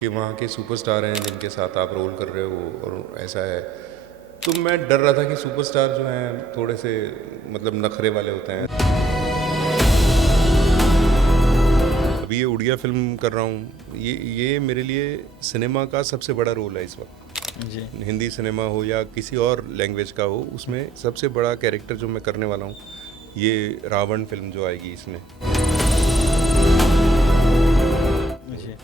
कि वहाँ के सुपरस्टार हैं जिनके साथ आप रोल कर रहे हो और ऐसा है। तो मैं डर रहा था कि सुपरस्टार जो हैं थोड़े से मतलब नखरे वाले होते हैं। अभी ये उड़िया फिल्म कर रहा हूँ, ये मेरे लिए सिनेमा का सबसे बड़ा रोल है इस वक्त। जी हिंदी सिनेमा हो या किसी और लैंग्वेज का हो, उसमें सबसे बड़ा कैरेक्टर जो मैं करने वाला हूँ ये रावण फिल्म जो आएगी इसमें। जी।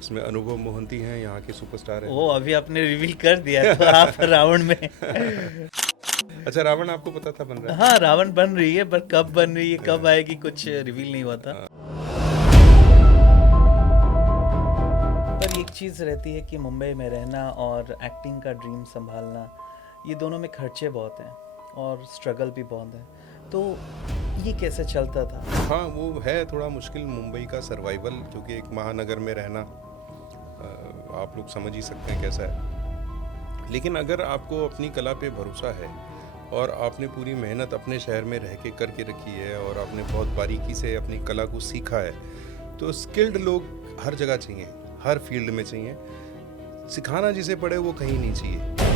इसमें अनुभव मोहंती हैं, यहाँ के सुपरस्टार हैं। ओ, अभी आपने रिवील कर दिया तो आप रावण में। अच्छा, रावण आपको पता था बन रहा है? हाँ, रावण बन रही है, पर कब बन रही है, कब आएगी, कुछ रिवील नहीं हुआ था। पर एक चीज़ रहती है कि मुंबई में रहना और एक्टिंग का ड्रीम संभालना, ये दोनों में खर्चे बहुत हैं और स्ट्रगल भी बहुत है। तो ये कैसे चलता था? हाँ, वो है थोड़ा मुश्किल मुंबई का सर्वाइवल, क्योंकि एक महानगर में रहना आप लोग समझ ही सकते हैं कैसा है। लेकिन अगर आपको अपनी कला पे भरोसा है और आपने पूरी मेहनत अपने शहर में रह के करके रखी है और आपने बहुत बारीकी से अपनी कला को सीखा है, तो स्किल्ड लोग हर जगह चाहिए, हर फील्ड में चाहिए। सिखाना जिसे पड़े वो कहीं नहीं चाहिए।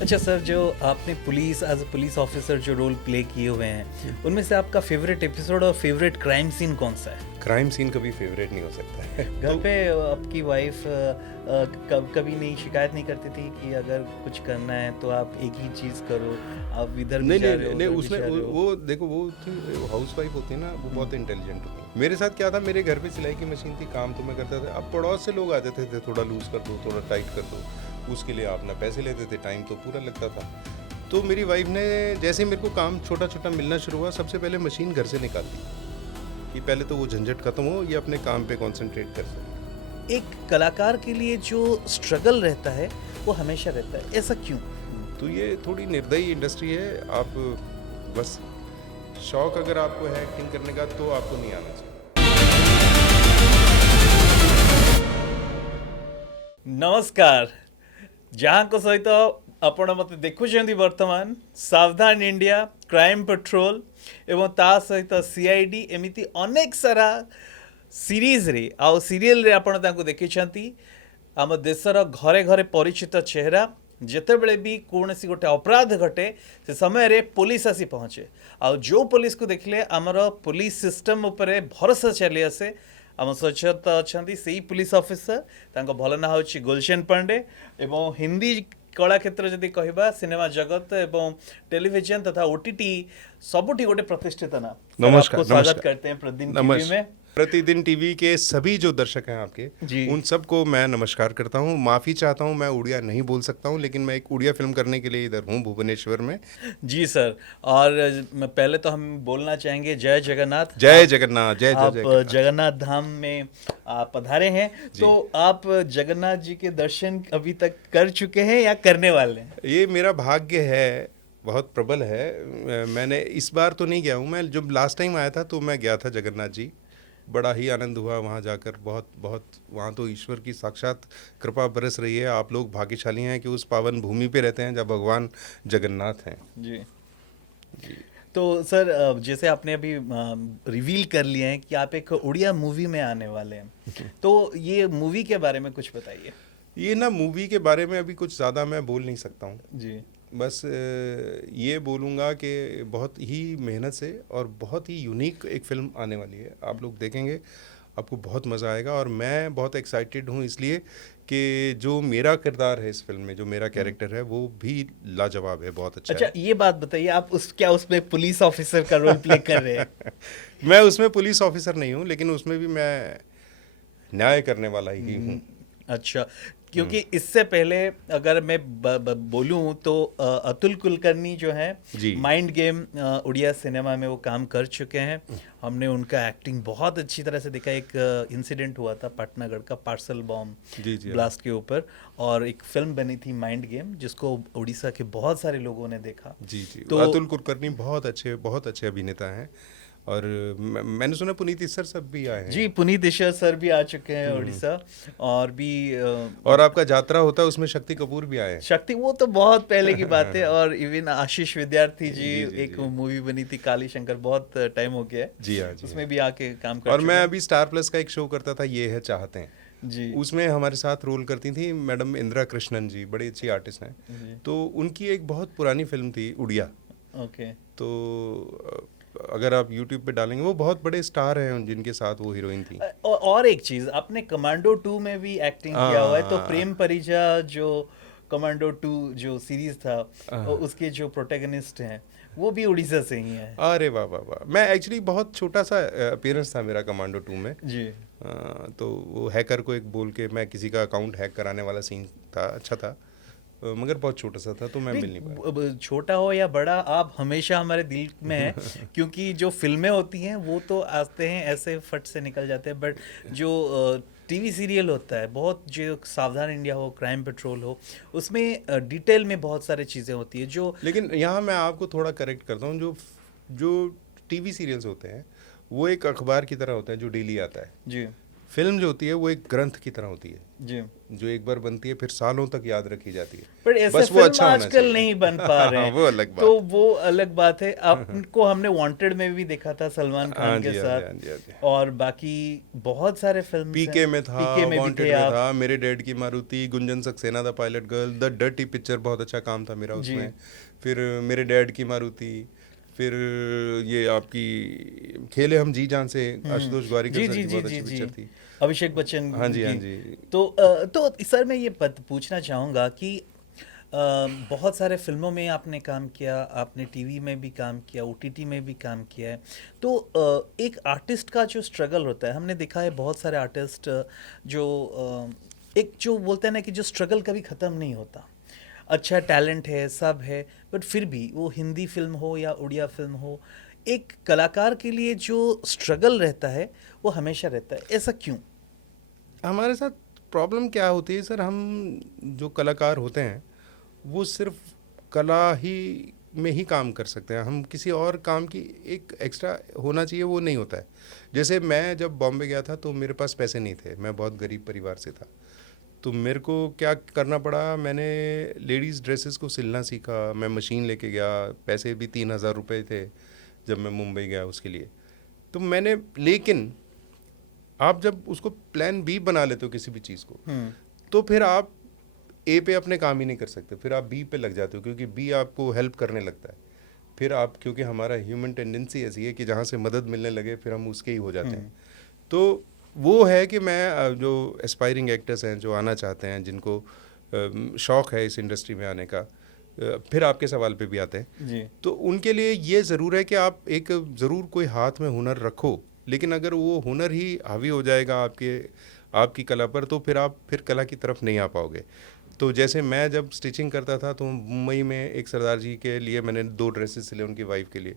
अच्छा सर, जो आपने एज अ पुलिस ऑफिसर जो रोल प्ले किए हुए हैं, उनमें से आपका फेवरेट एपिसोड और फेवरेट क्राइम सीन कौन सा है? क्राइम सीन कभी फेवरेट नहीं हो सकता है। घर पे आपकी वाइफ कभी नहीं शिकायत नहीं करती थी कि अगर कुछ करना है तो आप एक ही चीज करो, आप इधर भी नहीं जा नहीं रहे हो, नहीं, उधर भी उसमें जा रहे हो? वो देखो, वो हाउस वाइफ होती है ना, वो बहुत इंटेलिजेंट होती है। मेरे साथ क्या था, मेरे घर पे सिलाई की मशीन थी, काम तो मैं करता था। अब पड़ोस से लोग आ जाते थे, थोड़ा लूज कर दो, थोड़ा टाइट कर दो, उसके लिए आप ना पैसे लेते थे, टाइम तो पूरा लगता था। तो मेरी वाइफ ने जैसे मेरे को काम छोटा छोटा मिलना शुरू हुआ, सबसे पहले मशीन घर से निकाल दी कि पहले तो वो झंझट खत्म हो, ये अपने काम पे कंसंट्रेट कर सके। एक कलाकार के लिए जो स्ट्रगल रहता है वो हमेशा रहता है, ऐसा क्यों? तो ये थोड़ी निर्दयी इंडस्ट्री है। आप बस शौक अगर आपको है एक्टिंग करने का तो आपको नहीं आना चाहिए। नमस्कार, जहाँ को सहित आपण मत देखुଛନ୍ତି वर्तमान सावधान इंडिया, क्राइम पेट्रोल एवं ता सहित सीआईडी एमिति अनेक सारा सीरीज रे आउ सीरियल रे आपण तांको देखिछंती। आम देशर घरे घरे परिचित चेहरा, जेतेबेले भी कौनसी गोटे अपराध घटे से समय रे पुलिस आसी पहुँचे। आ जो पुलिस को देखले आमर पुलिस सिस्टम उपरे भरोसा चली आसे। आम सचेत अच्छा से पुलिस ऑफिसर, तांको भल ना होची गुलशन पांडे एवं हिंदी कला क्षेत्र जदि कहबा सिनेमा जगत एवं टेलीविजन तथा ओटीटी सबुठी गोटे प्रतिष्ठित ना। नमस्कार, आपको स्वागत नमस्कार। करते हैं प्रतिदिन टीवी में। प्रतिदिन टीवी के सभी जो दर्शक हैं आपके, जी। उन सबको मैं नमस्कार करता हूँ। माफ़ी चाहता हूँ, मैं उड़िया नहीं बोल सकता हूँ, लेकिन मैं एक उड़िया फिल्म करने के लिए इधर हूँ भुवनेश्वर में। जी सर, और पहले तो हम बोलना चाहेंगे जय जगन्नाथ। जय जगन्नाथ, जय जय आप जगन्नाथ। जगन्नाथ धाम में आप पधारे हैं, तो आप जगन्नाथ जी के दर्शन अभी तक कर चुके हैं या करने वाले हैं? ये मेरा भाग्य है, बहुत प्रबल है। मैंने इस बार तो नहीं गया हूँ। मैं जब लास्ट टाइम आया था तो मैं गया था जगन्नाथ जी, बड़ा ही आनंद हुआ वहाँ जाकर। बहुत बहुत वहाँ तो ईश्वर की साक्षात कृपा बरस रही है। आप लोग भाग्यशाली हैं कि उस पावन भूमि पे रहते हैं जहाँ भगवान जगन्नाथ हैं। जी जी। तो सर, जैसे आपने अभी रिवील कर लिए हैं कि आप एक उड़िया मूवी में आने वाले हैं, तो ये मूवी के बारे में कुछ बताइए। ये ना, मूवी के बारे में अभी कुछ ज़्यादा मैं बोल नहीं सकता हूँ। जी बस ये बोलूँगा कि बहुत ही मेहनत से और बहुत ही यूनिक एक फ़िल्म आने वाली है। आप लोग देखेंगे, आपको बहुत मज़ा आएगा। और मैं बहुत एक्साइटेड हूँ इसलिए कि जो मेरा किरदार है इस फिल्म में, जो मेरा कैरेक्टर है, वो भी लाजवाब है, बहुत अच्छा अच्छा, है। ये बात बताइए, आप क्या उसमें पुलिस ऑफिसर का रोल प्ले कर रहे हैं? मैं उसमें पुलिस ऑफिसर नहीं हूँ, लेकिन उसमें भी मैं न्याय करने वाला ही हूँ। अच्छा, क्योंकि इससे पहले अगर मैं बोलूं तो अतुल कुलकर्णी जो है, जी। माइंड गेम उड़िया सिनेमा में वो काम कर चुके हैं। हमने उनका एक्टिंग बहुत अच्छी तरह से देखा। एक इंसिडेंट हुआ था पाटनागढ़ का पार्सल बॉम्ब जी जी। ब्लास्ट के ऊपर, और एक फिल्म बनी थी माइंड गेम, जिसको उड़ीसा के बहुत सारे लोगों ने देखा। जी जी। तो अतुल कुलकर्णी बहुत अच्छे अभिनेता हैं। और मैंने सुना पुनीत इस्सर सब भी आए हैं। जी, पुनीत इस्सर सर भी आ चुके हैं उड़ीसा, और भी और आपका यात्रा होता है उसमें शक्ति कपूर भी आए हैं। शक्ति, वो तो बहुत पहले की बात है। और इवन आशीष विद्यार्थी जी, जी, एक जी। मूवी बनी थी काली शंकर, बहुत टाइम हो गया है, जी हाँ, जी उसमें हाँ। भी आके काम कर और चुके मैं हैं। अभी स्टार प्लस का एक शो करता था, ये है चाहते हैं, जी उसमें हमारे साथ रोल करती थी मैडम इंदिरा कृष्णन जी, बड़ी अच्छी आर्टिस्ट हैं। जी, तो उनकी एक बहुत पुरानी फिल्म थी उड़िया, ओके। तो अगर आप यूट्यूब पे डालेंगे, वो बहुत बड़े स्टार हैं जिनके साथ वो हीरोइन थी। और एक चीज, आपने कमांडो 2 में भी एक्टिंग किया हुआ है, तो प्रेम परिजा जो कमांडो 2 जो सीरीज था, उसके जो प्रोटैगनिस्ट हैं वो भी उड़ीसा से ही हैं। अरे वाह वाह वाह, मैं एक्चुअली बहुत छोटा सा अपीयरेंस था मेरा कमांडो 2 में। जी तो वो हैकर को एक बोल के मैं किसी का अकाउंट हैक कराने वाला सीन था, अच्छा था, मगर बहुत छोटा सा था, तो मैं मिल नहीं पाया। छोटा हो या बड़ा, आप हमेशा हमारे दिल में हैं। क्योंकि जो फिल्में होती हैं वो तो आते हैं ऐसे फट से निकल जाते हैं, बट जो टीवी सीरियल होता है, बहुत, जो सावधान इंडिया हो, क्राइम पेट्रोल हो, उसमें डिटेल में बहुत सारी चीज़ें होती है जो। लेकिन यहाँ मैं आपको थोड़ा करेक्ट करता हूँ, जो जो टीवी सीरियल्स होते हैं वो एक अखबार की तरह होता है जो डेली आता है। जी फिल्म जो होती है वो एक ग्रंथ की तरह होती है, जी, जो एक बार बनती है फिर सालों तक याद रखी जाती है। पर ऐसे बस वो फिल्म अच्छा होना आजकल चाहिए। नहीं बन पा रहे हैं। वो अलग बात। तो वो अलग बात है। आपको हमने वांटेड में भी देखा था सलमान हाँ खान जी, के हाँ जी, हाँ साथ, जी, हाँ जी। और बाकी बहुत सारे फिल्म पीके में था, पीके में भी वांटेड थे में आप। था, मेरे डैड की Maruti, Gunjan Saxena the pilot girl, the dirty picture, बहुत अच्छा काम था मेरा जी। उसमें। फिर मेरे डैड की मारुति, फिर ये आपकी खेले हम जी जान से, आशुतोष ग्वारिकर जी सर जी की जी बहुत जी अच्छी जी, पिक्चर थी। अभिषेक बच्चन हाँ जी, हाँ की। जी। तो सर मैं ये पूछना चाहूँगा कि बहुत सारे फिल्मों में आपने काम किया, आपने टीवी में भी काम किया, ओटीटी में भी काम किया है। तो एक आर्टिस्ट का जो स्ट्रगल होता है, हमने देखा है बहुत सारे आर्टिस्ट जो एक जो बोलते हैं ना कि जो स्ट्रगल कभी ख़त्म नहीं होता। अच्छा टैलेंट है, सब है, बट फिर भी वो हिंदी फिल्म हो या उड़िया फिल्म हो, एक कलाकार के लिए जो स्ट्रगल रहता है वो हमेशा रहता है। ऐसा क्यों? हमारे साथ प्रॉब्लम क्या होती है सर, हम जो कलाकार होते हैं वो सिर्फ कला ही में ही काम कर सकते हैं, हम किसी और काम की एक एक्स्ट्रा होना चाहिए वो नहीं होता है। जैसे मैं जब बॉम्बे गया था तो मेरे पास पैसे नहीं थे, मैं बहुत गरीब परिवार से था, तो मेरे को क्या करना पड़ा, मैंने लेडीज़ ड्रेसेस को सिलना सीखा, मैं मशीन लेके गया, पैसे भी 3,000 रुपये थे जब मैं मुंबई गया उसके लिए। तो मैंने, लेकिन आप जब उसको प्लान बी बना लेते हो किसी भी चीज़ को, तो फिर आप ए पे अपने काम ही नहीं कर सकते, फिर आप बी पे लग जाते हो, क्योंकि बी आपको हेल्प करने लगता है। फिर आप, क्योंकि हमारा ह्यूमन टेंडेंसी ऐसी है कि जहाँ से मदद मिलने लगे फिर हम उसके ही हो जाते हैं। तो वो है कि मैं जो एस्पायरिंग एक्टर्स हैं जो आना चाहते हैं, जिनको शौक़ है इस इंडस्ट्री में आने का, फिर आपके सवाल पे भी आते हैं जी तो उनके लिए ये ज़रूर है कि आप एक ज़रूर कोई हाथ में हुनर रखो, लेकिन अगर वो हुनर ही हावी हो जाएगा आपकी कला पर, तो फिर आप फिर कला की तरफ नहीं आ पाओगे। तो जैसे मैं जब स्टिचिंग करता था तो मुंबई में एक सरदार जी के लिए मैंने 2 ड्रेसेस सिले उनकी वाइफ के लिए।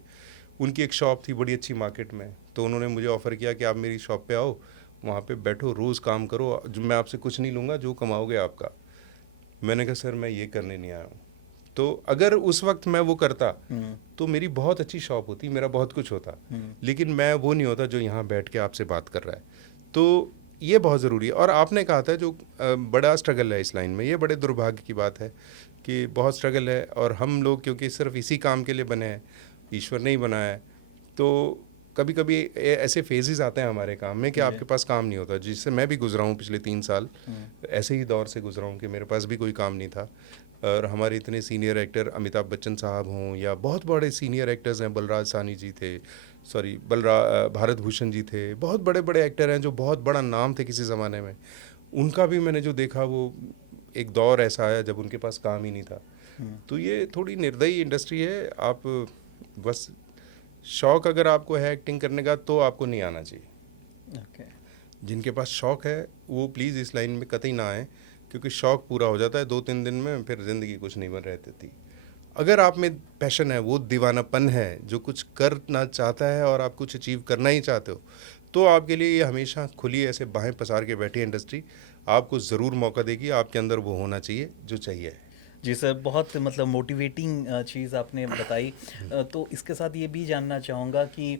उनकी एक शॉप थी बड़ी अच्छी मार्केट में, तो उन्होंने मुझे ऑफ़र किया कि आप मेरी शॉप पे आओ, वहाँ पे बैठो, रोज़ काम करो, जो मैं आपसे कुछ नहीं लूँगा, जो कमाओगे आपका। मैंने कहा सर मैं ये करने नहीं आया हूँ। तो अगर उस वक्त मैं वो करता तो मेरी बहुत अच्छी शॉप होती, मेरा बहुत कुछ होता, लेकिन मैं वो नहीं होता जो यहाँ बैठ के आपसे बात कर रहा है। तो ये बहुत ज़रूरी है। और आपने कहा था जो बड़ा स्ट्रगल है इस लाइन में, ये बड़े दुर्भाग्य की बात है कि बहुत स्ट्रगल है, और हम लोग क्योंकि सिर्फ इसी काम के लिए बने हैं, ईश्वर ने ही बनाया है, तो कभी कभी ऐसे फेजेस आते हैं हमारे काम में कि आपके पास काम नहीं होता, जिससे मैं भी गुजरा हूँ पिछले 3 साल, ऐसे ही दौर से गुजरा हूँ कि मेरे पास भी कोई काम नहीं था। और हमारे इतने सीनियर एक्टर अमिताभ बच्चन साहब हों या बहुत बड़े सीनियर एक्टर्स हैं, बलराज साहनी जी थे, भारत भूषण जी थे, बहुत बड़े बड़े एक्टर हैं जो बहुत बड़ा नाम थे किसी ज़माने में, उनका भी मैंने जो देखा वो एक दौर ऐसा आया जब उनके पास काम ही नहीं था। तो ये थोड़ी निर्दयी इंडस्ट्री है। आप बस शौक़ अगर आपको है एक्टिंग करने का तो आपको नहीं आना चाहिए। जिनके पास शौक़ है वो प्लीज़ इस लाइन में कतई ना आए, क्योंकि शौक़ पूरा हो जाता है 2-3 दिन में, फिर ज़िंदगी कुछ नहीं बन रहती थी। अगर आप में पैशन है, वो दीवानापन है, जो कुछ करना चाहता है और आप कुछ अचीव करना ही चाहते हो, तो आपके लिए ये हमेशा खुली ऐसे बाहें पसार के बैठी इंडस्ट्री आपको ज़रूर मौका देगी। आपके अंदर वो होना चाहिए जो चाहिए। जी सर, बहुत मतलब मोटिवेटिंग चीज़ आपने बताई। तो इसके साथ ये भी जानना चाहूँगा कि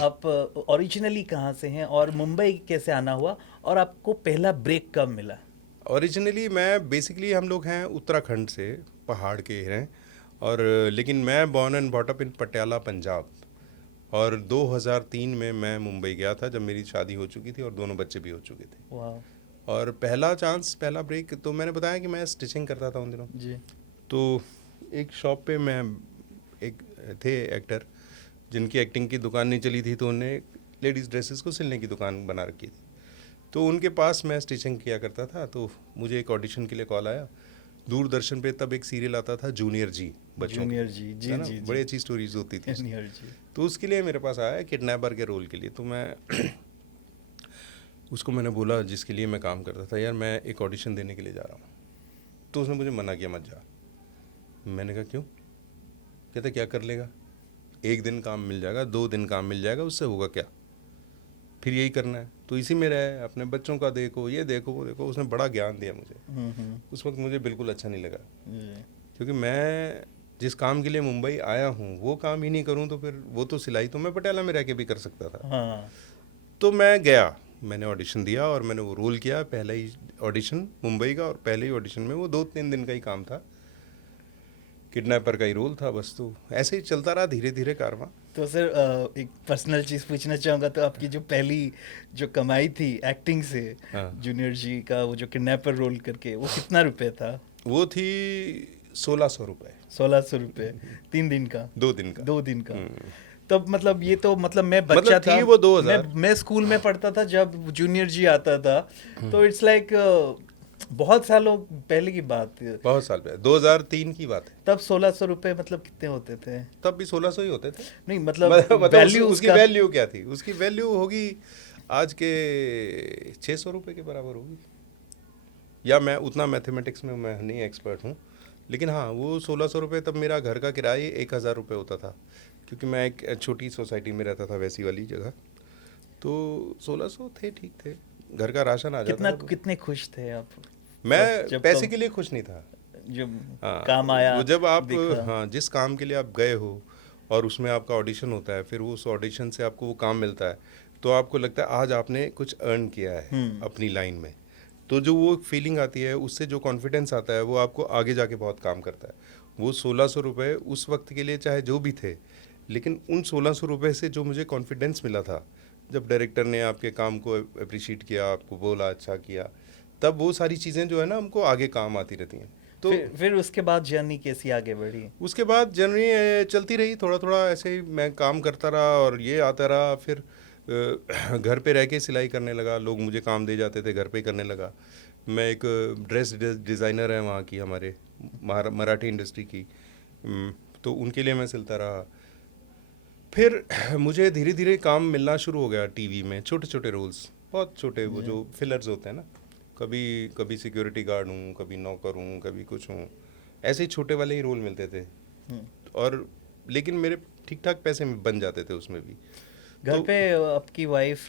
आप ओरिजिनली कहाँ से हैं और मुंबई कैसे आना हुआ और आपको पहला ब्रेक कब मिला? ओरिजिनली मैं बेसिकली हम लोग हैं उत्तराखंड से, पहाड़ के हैं। और लेकिन मैं born and bought up in Patiala Punjab. और 2003 में मैं मुंबई गया था जब मेरी शादी हो चुकी थी और दोनों बच्चे भी हो चुके थे। वाह। और पहला ब्रेक तो मैंने बताया कि मैं स्टिचिंग करता था उन दिनों। जी। तो एक शॉप पे मैं, एक थे एक्टर जिनकी एक्टिंग की दुकान नहीं चली थी, तो उन्हें लेडीज़ ड्रेसेस को सिलने की दुकान बना रखी थी। तो उनके पास मैं स्टिचिंग किया करता था। तो मुझे एक ऑडिशन के लिए कॉल आया। दूरदर्शन पे तब एक सीरियल आता था जूनियर जी, बच्चों की, जूनियर जी, जी है ना, जी बड़ी जी। अच्छी स्टोरीज होती थी उसकी। जूनियर जी। तो उसके लिए मेरे पास आया किडनैपर के रोल के लिए। तो मैं उसको मैंने बोला जिसके लिए मैं काम करता था, यार मैं एक ऑडिशन देने के लिए जा रहा हूँ। तो उसने मुझे मना किया, मत जा। मैंने कहा क्यों? कहता क्या कर लेगा, 1 दिन काम मिल जाएगा, 2 दिन काम मिल जाएगा, उससे होगा क्या, फिर यही करना है तो इसी में रहे, अपने बच्चों का देखो, ये देखो वो देखो। उसने बड़ा ज्ञान दिया मुझे। उस वक्त मुझे बिल्कुल अच्छा नहीं लगा, जी। क्योंकि मैं जिस काम के लिए मुंबई आया हूँ वो काम ही नहीं करूँ तो फिर वो तो सिलाई तो मैं पटियाला में रह के भी कर सकता था। हाँ। तो मैं गया, मैंने ऑडिशन दिया और मैंने वो रोल किया, पहला ही ऑडिशन मुंबई का। और पहले ही ऑडिशन में वो 2-3 दिन का ही काम था, किडनैपर का ही रोल था बस। तो ऐसे ही चलता रहा धीरे धीरे कारवां। तो सर एक पर्सनल चीज़ पूछना चाहूँगा, तो आपकी जो पहली जो कमाई थी एक्टिंग से, हाँ। जूनियर जी का वो जो किडनैपर रोल करके, वो कितना रुपए था? वो थी 1600 रुपये, 1600 रुपये, 3 दिन का? 2 दिन का। 2 दिन का। तब मतलब ये तो मतलब मैं बच्चा मतलब था, थी वो 2000। मैं स्कूल में पढ़ता था जब जूनियर जी आता था। तो इट्स लाइक बहुत सालों पहले की बात है। बहुत साल पहले, 2003 की बात है। तब 1600 रुपये मतलब कितने होते थे? तब भी 1600 ही होते थे। नहीं मतलब मतलब वैल्यू उसकी उसका। वैल्यू क्या थी? उसकी वैल्यू होगी आज के 600 रुपये के बराबर होगी। या मैं उतना मैथमेटिक्स में मैं नहीं एक्सपर्ट हूँ, लेकिन हाँ वो 1600 रुपये तब मेरा घर का किराया 1000 रुपये होता था, क्योंकि मैं एक छोटी सोसाइटी में रहता था, वैसी वाली जगह। तो 1600 थे, ठीक थे, घर का राशन आ जाता था। कितने खुश थे आप मैं जब पैसे के लिए खुश नहीं था। जब हाँ, काम आया? वो जब आप, देखा। हाँ, जिस काम के लिए आप गए हो और उसमें आपका ऑडिशन होता है, फिर उस ऑडिशन से आपको वो काम मिलता है, तो आपको लगता है आज आपने कुछ अर्न किया है अपनी लाइन में। तो जो वो फीलिंग आती है, उससे जो कॉन्फिडेंस आता है, वो आपको आगे जाके बहुत काम करता है। वो 1600 रुपये उस वक्त के लिए चाहे जो भी थे, लेकिन उन 1600 रुपये से जो मुझे कॉन्फिडेंस मिला था, जब डायरेक्टर ने आपके काम को अप्रिशिएट किया, आपको बोला अच्छा किया, तब वो सारी चीज़ें जो है ना हमको आगे काम आती रहती हैं। तो फिर उसके बाद जर्नी कैसी आगे बढ़ी? उसके बाद जर्नी चलती रही, थोड़ा थोड़ा ऐसे ही मैं काम करता रहा और ये आता रहा। फिर घर पे रह के सिलाई करने लगा, लोग मुझे काम दे जाते थे, घर पे ही करने लगा। मैं एक ड्रेस डिज़ाइनर है वहाँ की, हमारे मराठी इंडस्ट्री की, तो उनके लिए मैं सिलता रहा। फिर मुझे धीरे धीरे काम मिलना शुरू हो गया टीवी में, छोटे छोटे रोल्स, बहुत छोटे, वो जो फिलर्स होते हैं ना, कभी सिक्योरिटी गार्ड हूँ, कभी नौकर हूँ, कभी कुछ हूँ, ऐसे ही छोटे वाले ही रोल मिलते थे। और लेकिन मेरे ठीक ठाक पैसे बन जाते थे उसमें भी। घर पे आपकी वाइफ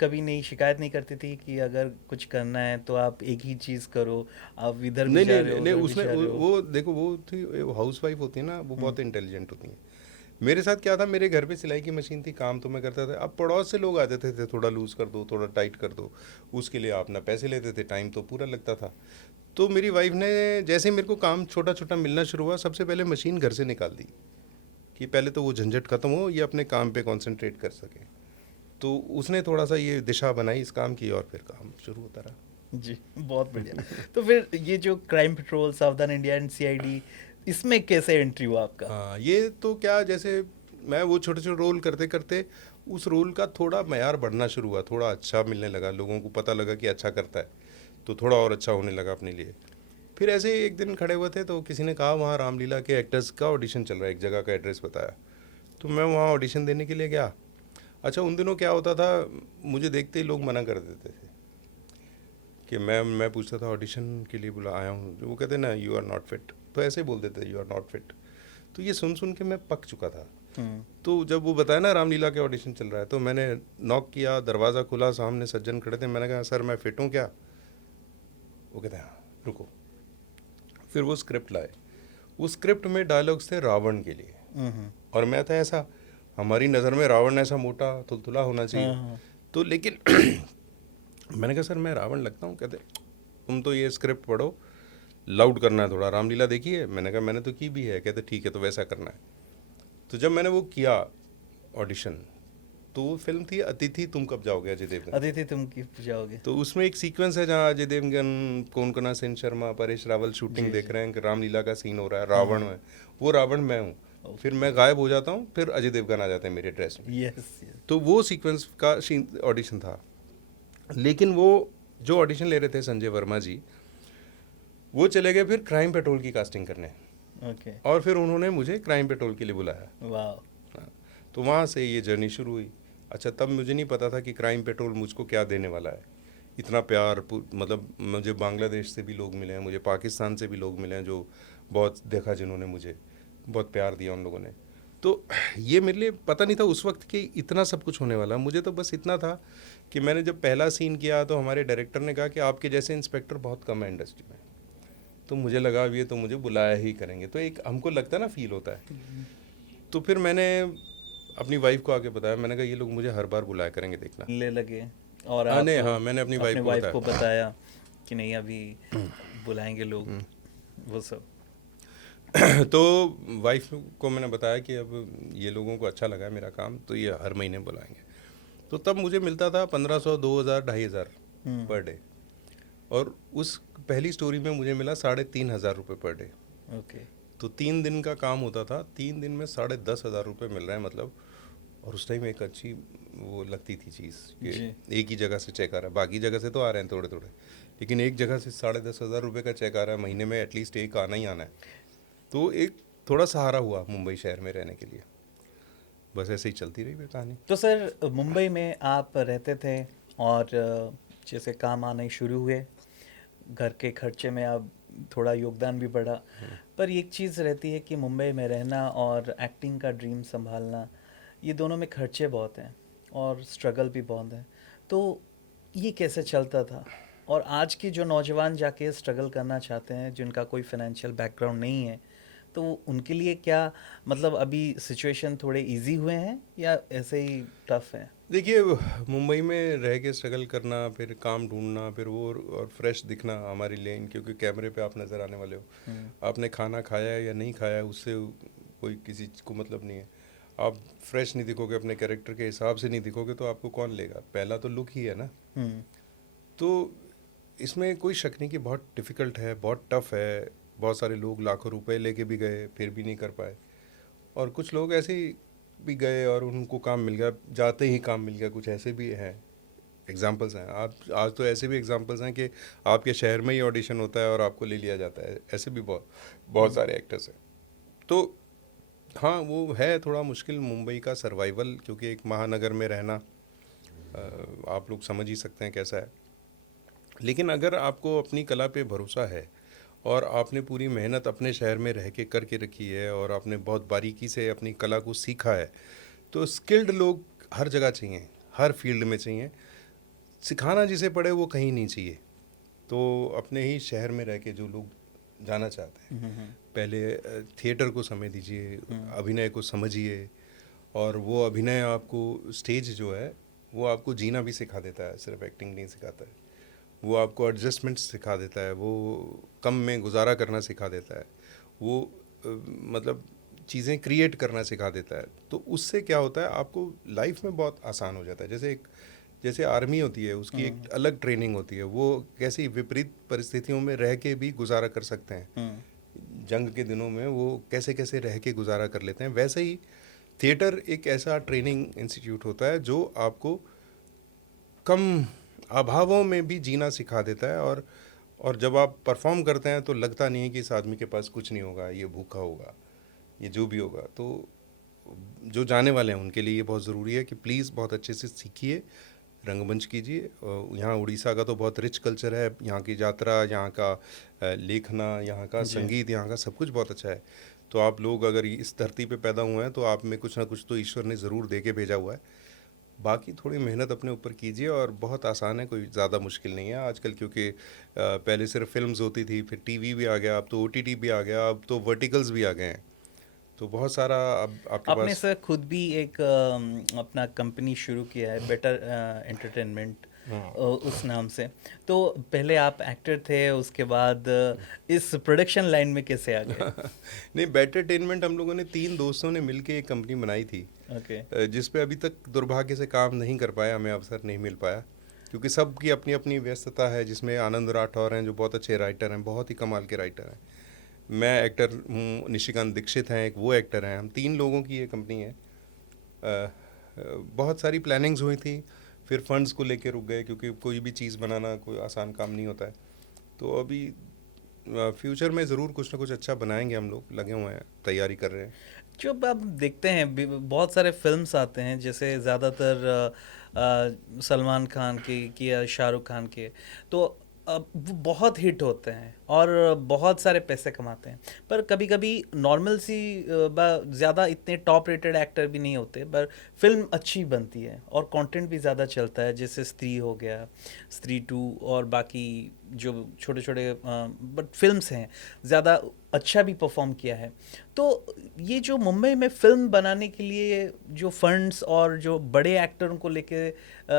कभी नहीं शिकायत नहीं करती थी कि अगर कुछ करना है तो आप एक ही चीज़ करो, आप इधर भी नहीं जा नहीं रहे हो, नहीं, उधर भी उसने जा रहे हो? वो देखो, वो थी हाउस वाइफ होती है ना, वो बहुत इंटेलिजेंट होती हैं। मेरे साथ क्या था, मेरे घर पे सिलाई की मशीन थी, काम तो मैं करता था। अब पड़ोस से लोग आ जाते थे, थोड़ा लूज़ कर दो, थोड़ा टाइट कर दो, उसके लिए आप ना पैसे लेते थे, टाइम तो पूरा लगता था। तो मेरी वाइफ ने जैसे मेरे को काम छोटा छोटा मिलना शुरू हुआ, सबसे पहले मशीन घर से निकाल दी कि पहले तो वो झंझट खत्म हो, ये अपने काम पे कंसंट्रेट कर सके। तो उसने थोड़ा सा ये दिशा बनाई इस काम की, और फिर काम शुरू होता रहा। जी, बहुत बढ़िया। तो फिर ये जो क्राइम पेट्रोल, सावधान इंडिया एंड सीआईडी, इसमें कैसे एंट्री हुआ आपका? हाँ, ये तो क्या, जैसे मैं वो छोटे छोटे रोल करते करते उस रोल का थोड़ा मयार बढ़ना शुरू हुआ, थोड़ा अच्छा मिलने लगा, लोगों को पता लगा कि अच्छा करता है, तो थोड़ा और अच्छा होने लगा अपने लिए। फिर ऐसे ही एक दिन खड़े हुए थे, तो किसी ने कहा वहाँ रामलीला के एक्टर्स का ऑडिशन चल रहा है, एक जगह का एड्रेस बताया। तो मैं वहाँ ऑडिशन देने के लिए गया। अच्छा, उन दिनों क्या होता था, मुझे देखते ही लोग मना कर देते थे कि मैं पूछता था ऑडिशन के लिए बुला आया हूँ, वो कहते ना यू आर नॉट फिट, तो ऐसे ही बोल देते यू आर नॉट फिट। तो ये सुन सुन के मैं पक चुका था। तो जब वो बताया ना रामलीला के ऑडिशन चल रहा है, तो मैंने नॉक किया, दरवाज़ा खुला, सामने सज्जन खड़े थे। मैंने कहा सर मैं फिट हूँ क्या? वो कहते हैं हाँ रुको। फिर वो स्क्रिप्ट लाए। उस स्क्रिप्ट में डायलॉग्स थे रावण के लिए, और मैं था ऐसा, हमारी नज़र में रावण ऐसा मोटा तुलतुला होना चाहिए। तो लेकिन मैंने कहा सर मैं रावण लगता हूँ? कहते तुम तो ये स्क्रिप्ट पढ़ो, लाउड करना है थोड़ा, रामलीला देखी है? मैंने कहा मैंने तो की भी है। कहते ठीक है तो वैसा करना है। तो जब मैंने वो किया ऑडिशन, तो वो फिल्म थी अतिथि तुम कब जाओगे, अजय देवगन। अदिति तुम की जाओगे। तो उसमें एक सीक्वेंस है जहाँ अजय देवगन, कोनकना सेन शर्मा, परेश रावल शूटिंग जी, देख जी। रहे हैं कि रामलीला का सीन हो रहा है, रावण है, वो रावण मैं हूँ। फिर मैं गायब हो जाता हूँ, फिर अजय देवगन आ जाते हैं मेरे ड्रेस में। Yes yes. तो वो सीक्वेंस का ऑडिशन था। लेकिन वो जो ऑडिशन ले रहे थे संजय वर्मा जी, वो चले गए फिर क्राइम पेट्रोल की कास्टिंग करने, ओके। और फिर उन्होंने मुझे क्राइम पेट्रोल के लिए बुलाया। वाह। हाँ, तो वहाँ से ये जर्नी शुरू हुई। अच्छा, तब मुझे नहीं पता था कि क्राइम पेट्रोल मुझको क्या देने वाला है। इतना प्यार, मतलब मुझे बांग्लादेश से भी लोग मिले हैं, मुझे पाकिस्तान से भी लोग मिले हैं जो बहुत देखा, जिन्होंने मुझे बहुत प्यार दिया उन लोगों ने। तो ये मेरे लिए पता नहीं था उस वक्त कि इतना सब कुछ होने वाला। मुझे तो बस इतना था कि मैंने जब पहला सीन किया तो हमारे डायरेक्टर ने कहा कि आपके जैसे इंस्पेक्टर बहुत कम है इंडस्ट्री में। तो मुझे लगा अब ये तो मुझे बुलाया ही करेंगे, तो एक हमको लगता है ना, फील होता है। तो फिर मैंने अपनी वाइफ को आके बताया, मैंने कहा ये लोग मुझे हर बार बुलाया करेंगे, देखना। ले लगे और हाँ आप नहीं, हाँ मैंने अपनी वाइफ अपने को वाइफ को बताया। बताया कि नहीं अभी बुलाएंगे लोग, वो सब। तो वाइफ को मैंने बताया कि अब ये लोगों को अच्छा लगा है मेरा काम, तो ये हर महीने बुलाएंगे। तो तब मुझे मिलता था 1500, 2000, 2500 पर डे, और उस पहली स्टोरी में मुझे मिला 3500 रुपये पर डे। ओके। तो 3 दिन का काम होता था, 3 दिन में 10,500 रुपये मिल रहे हैं, मतलब। और उस टाइम एक अच्छी वो लगती थी चीज़ कि एक ही जगह से चेक आ रहा है, बाकी जगह से तो आ रहे हैं थोड़े थोड़े, लेकिन एक जगह से 10,500 रुपये का चेक आ रहा है, महीने में एटलीस्ट एक आना ही आना है। तो एक थोड़ा सहारा हुआ मुंबई शहर में रहने के लिए। बस ऐसे ही चलती रही मेरी कहानी। तो सर मुंबई में आप रहते थे और जैसे काम आने शुरू हुए, घर के खर्चे में आप थोड़ा योगदान भी बढ़ा, पर एक चीज़ रहती है कि मुंबई में रहना और एक्टिंग का ड्रीम संभालना, ये दोनों में खर्चे बहुत हैं और स्ट्रगल भी बहुत है। तो ये कैसे चलता था? और आज के जो नौजवान जाके स्ट्रगल करना चाहते हैं, जिनका कोई फाइनेंशियल बैकग्राउंड नहीं है, तो उनके लिए क्या, मतलब अभी सिचुएशन थोड़े इजी हुए हैं या ऐसे ही टफ है? देखिए, मुंबई में रह के स्ट्रगल करना, फिर काम ढूंढना, फिर वो और फ्रेश दिखना हमारे लिए, क्योंकि कैमरे पे आप नज़र आने वाले हो। आपने खाना खाया है या नहीं खाया है, उससे कोई किसी को मतलब नहीं है। आप फ्रेश नहीं दिखोगे, अपने कैरेक्टर के हिसाब से नहीं दिखोगे, तो आपको कौन लेगा? पहला तो लुक ही है ना। तो इसमें कोई शक नहीं कि बहुत डिफ़िकल्ट है, बहुत टफ है। बहुत सारे लोग लाखों रुपए लेके भी गए, फिर भी नहीं कर पाए, और कुछ लोग ऐसे ही भी गए और उनको काम मिल गया, जाते ही काम मिल गया। कुछ ऐसे भी हैं, एग्जांपल्स हैं। आप आज तो ऐसे भी एग्जांपल्स हैं कि आपके शहर में ही ऑडिशन होता है और आपको ले लिया जाता है। ऐसे भी बहुत बहुत सारे एक्टर्स हैं। तो हाँ, वो है थोड़ा मुश्किल मुंबई का सर्वाइवल, क्योंकि एक महानगर में रहना, आप लोग समझ ही सकते हैं कैसा है। लेकिन अगर आपको अपनी कला पे भरोसा है और आपने पूरी मेहनत अपने शहर में रह के करके रखी है और आपने बहुत बारीकी से अपनी कला को सीखा है, तो स्किल्ड लोग हर जगह चाहिए, हर फील्ड में चाहिए। सिखाना जिसे पड़े वो कहीं नहीं चाहिए। तो अपने ही शहर में रह के जो लोग जाना चाहते हैं, पहले थिएटर को समय दीजिए, अभिनय को समझिए, और वो अभिनय आपको, स्टेज जो है वो आपको जीना भी सिखा देता है, सिर्फ एक्टिंग नहीं सिखाता है। वो आपको एडजस्टमेंट सिखा देता है, वो कम में गुजारा करना सिखा देता है, वो मतलब चीज़ें क्रिएट करना सिखा देता है। तो उससे क्या होता है, आपको लाइफ में बहुत आसान हो जाता है। जैसे आर्मी होती है, उसकी एक अलग ट्रेनिंग होती है, वो कैसी विपरीत परिस्थितियों में रह के भी गुजारा कर सकते हैं। जंग के दिनों में वो कैसे कैसे रह के गुजारा कर लेते हैं। वैसे ही थिएटर एक ऐसा ट्रेनिंग इंस्टीट्यूट होता है जो आपको कम अभावों में भी जीना सिखा देता है, और जब आप परफॉर्म करते हैं तो लगता नहीं है कि इस आदमी के पास कुछ नहीं होगा, ये भूखा होगा, ये जो भी होगा। तो जो जाने वाले हैं उनके लिए ये बहुत ज़रूरी है कि प्लीज़ बहुत अच्छे से सीखिए, रंगमंच कीजिए। यहाँ उड़ीसा का तो बहुत रिच कल्चर है, यहाँ की यात्रा, यहाँ का लेखना, यहाँ का संगीत, यहाँ का सब कुछ बहुत अच्छा है। तो आप लोग अगर इस धरती पे पैदा हुए हैं तो आप में कुछ ना कुछ तो ईश्वर ने ज़रूर दे के भेजा हुआ है। बाकी थोड़ी मेहनत अपने ऊपर कीजिए, और बहुत आसान है, कोई ज़्यादा मुश्किल नहीं है आजकल, क्योंकि पहले सिर्फ फिल्म्स होती थी, फिर टीवी भी आ गया, अब तो ओटीटी भी आ गया, अब तो वर्टिकल्स भी आ गए हैं, तो बहुत सारा अब आपके आपने पास। सर खुद भी एक अपना कंपनी शुरू किया है, बेटर एंटरटेनमेंट हाँ। उस नाम से। तो पहले आप एक्टर थे, उसके बाद इस प्रोडक्शन लाइन में कैसे आ गए? नहीं, बेटरटेनमेंट हम लोगों ने 3 दोस्तों ने मिलके एक कंपनी बनाई थी, ओके। जिस पे अभी तक दुर्भाग्य से काम नहीं कर पाया, हमें अवसर नहीं मिल पाया, क्योंकि सबकी अपनी अपनी व्यस्तता है, जिसमें आनंद राठौर हैं जो बहुत अच्छे राइटर हैं, बहुत ही कमाल के राइटर हैं, मैं एक्टर हूँ, निशिकांत दीक्षित हैं, एक वो एक्टर हैं, हम 3 लोगों की ये कंपनी है। बहुत सारी प्लानिंग्स हुई थी, फिर फंड्स को लेके रुक गए, क्योंकि कोई भी चीज़ बनाना कोई आसान काम नहीं होता है। तो अभी फ्यूचर में ज़रूर कुछ ना कुछ अच्छा बनाएंगे, हम लोग लगे हुए हैं, तैयारी कर रहे हैं। जब आप देखते हैं बहुत सारे फिल्म्स आते हैं, जैसे ज़्यादातर सलमान खान के या शाहरुख खान के, तो वो बहुत हिट होते हैं और बहुत सारे पैसे कमाते हैं। पर कभी कभी नॉर्मल सी ज़्यादा इतने टॉप रेटेड एक्टर भी नहीं होते, पर फिल्म अच्छी बनती है और कंटेंट भी ज़्यादा चलता है, जैसे स्त्री हो गया, स्त्री 2, और बाकी जो छोटे छोटे बट फिल्म्स हैं, ज़्यादा अच्छा भी परफॉर्म किया है। तो ये जो मुंबई में फिल्म बनाने के लिए जो फंड्स और जो बड़े एक्टरों को लेके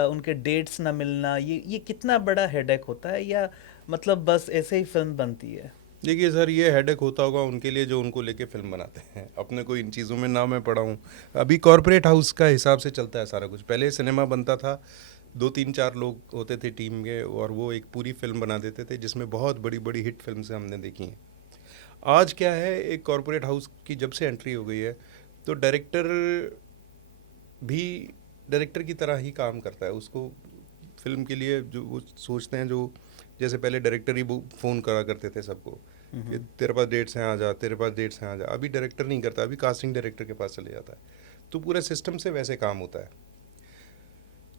उनके डेट्स ना मिलना, ये कितना बड़ा हेडेक होता है, या मतलब बस ऐसे ही फिल्म बनती है? देखिए सर, ये हेडेक होता होगा उनके लिए जो उनको लेके फिल्म बनाते हैं, अपने को इन चीज़ों में ना मैं पड़ा हूँ। अभी कॉरपोरेट हाउस का हिसाब से चलता है सारा कुछ। पहले सिनेमा बनता था, 2 3 4 लोग होते थे टीम के, और वो एक पूरी फिल्म बना देते थे, जिसमें बहुत बड़ी बड़ी हिट फिल्म से हमने देखी हैं। आज क्या है, एक कॉरपोरेट हाउस की जब से एंट्री हो गई है, तो डायरेक्टर भी डायरेक्टर की तरह ही काम करता है। उसको फिल्म के लिए जो वो सोचते हैं, जो जैसे पहले डायरेक्टर ही फ़ोन करा करते थे सबको कि तेरे पास डेट्स हैं आ जा, तेरे पास डेट्स हैं आ जा। अभी डायरेक्टर नहीं करता, अभी कास्टिंग डायरेक्टर के पास चले जाता है। तो पूरा सिस्टम से वैसे काम होता है।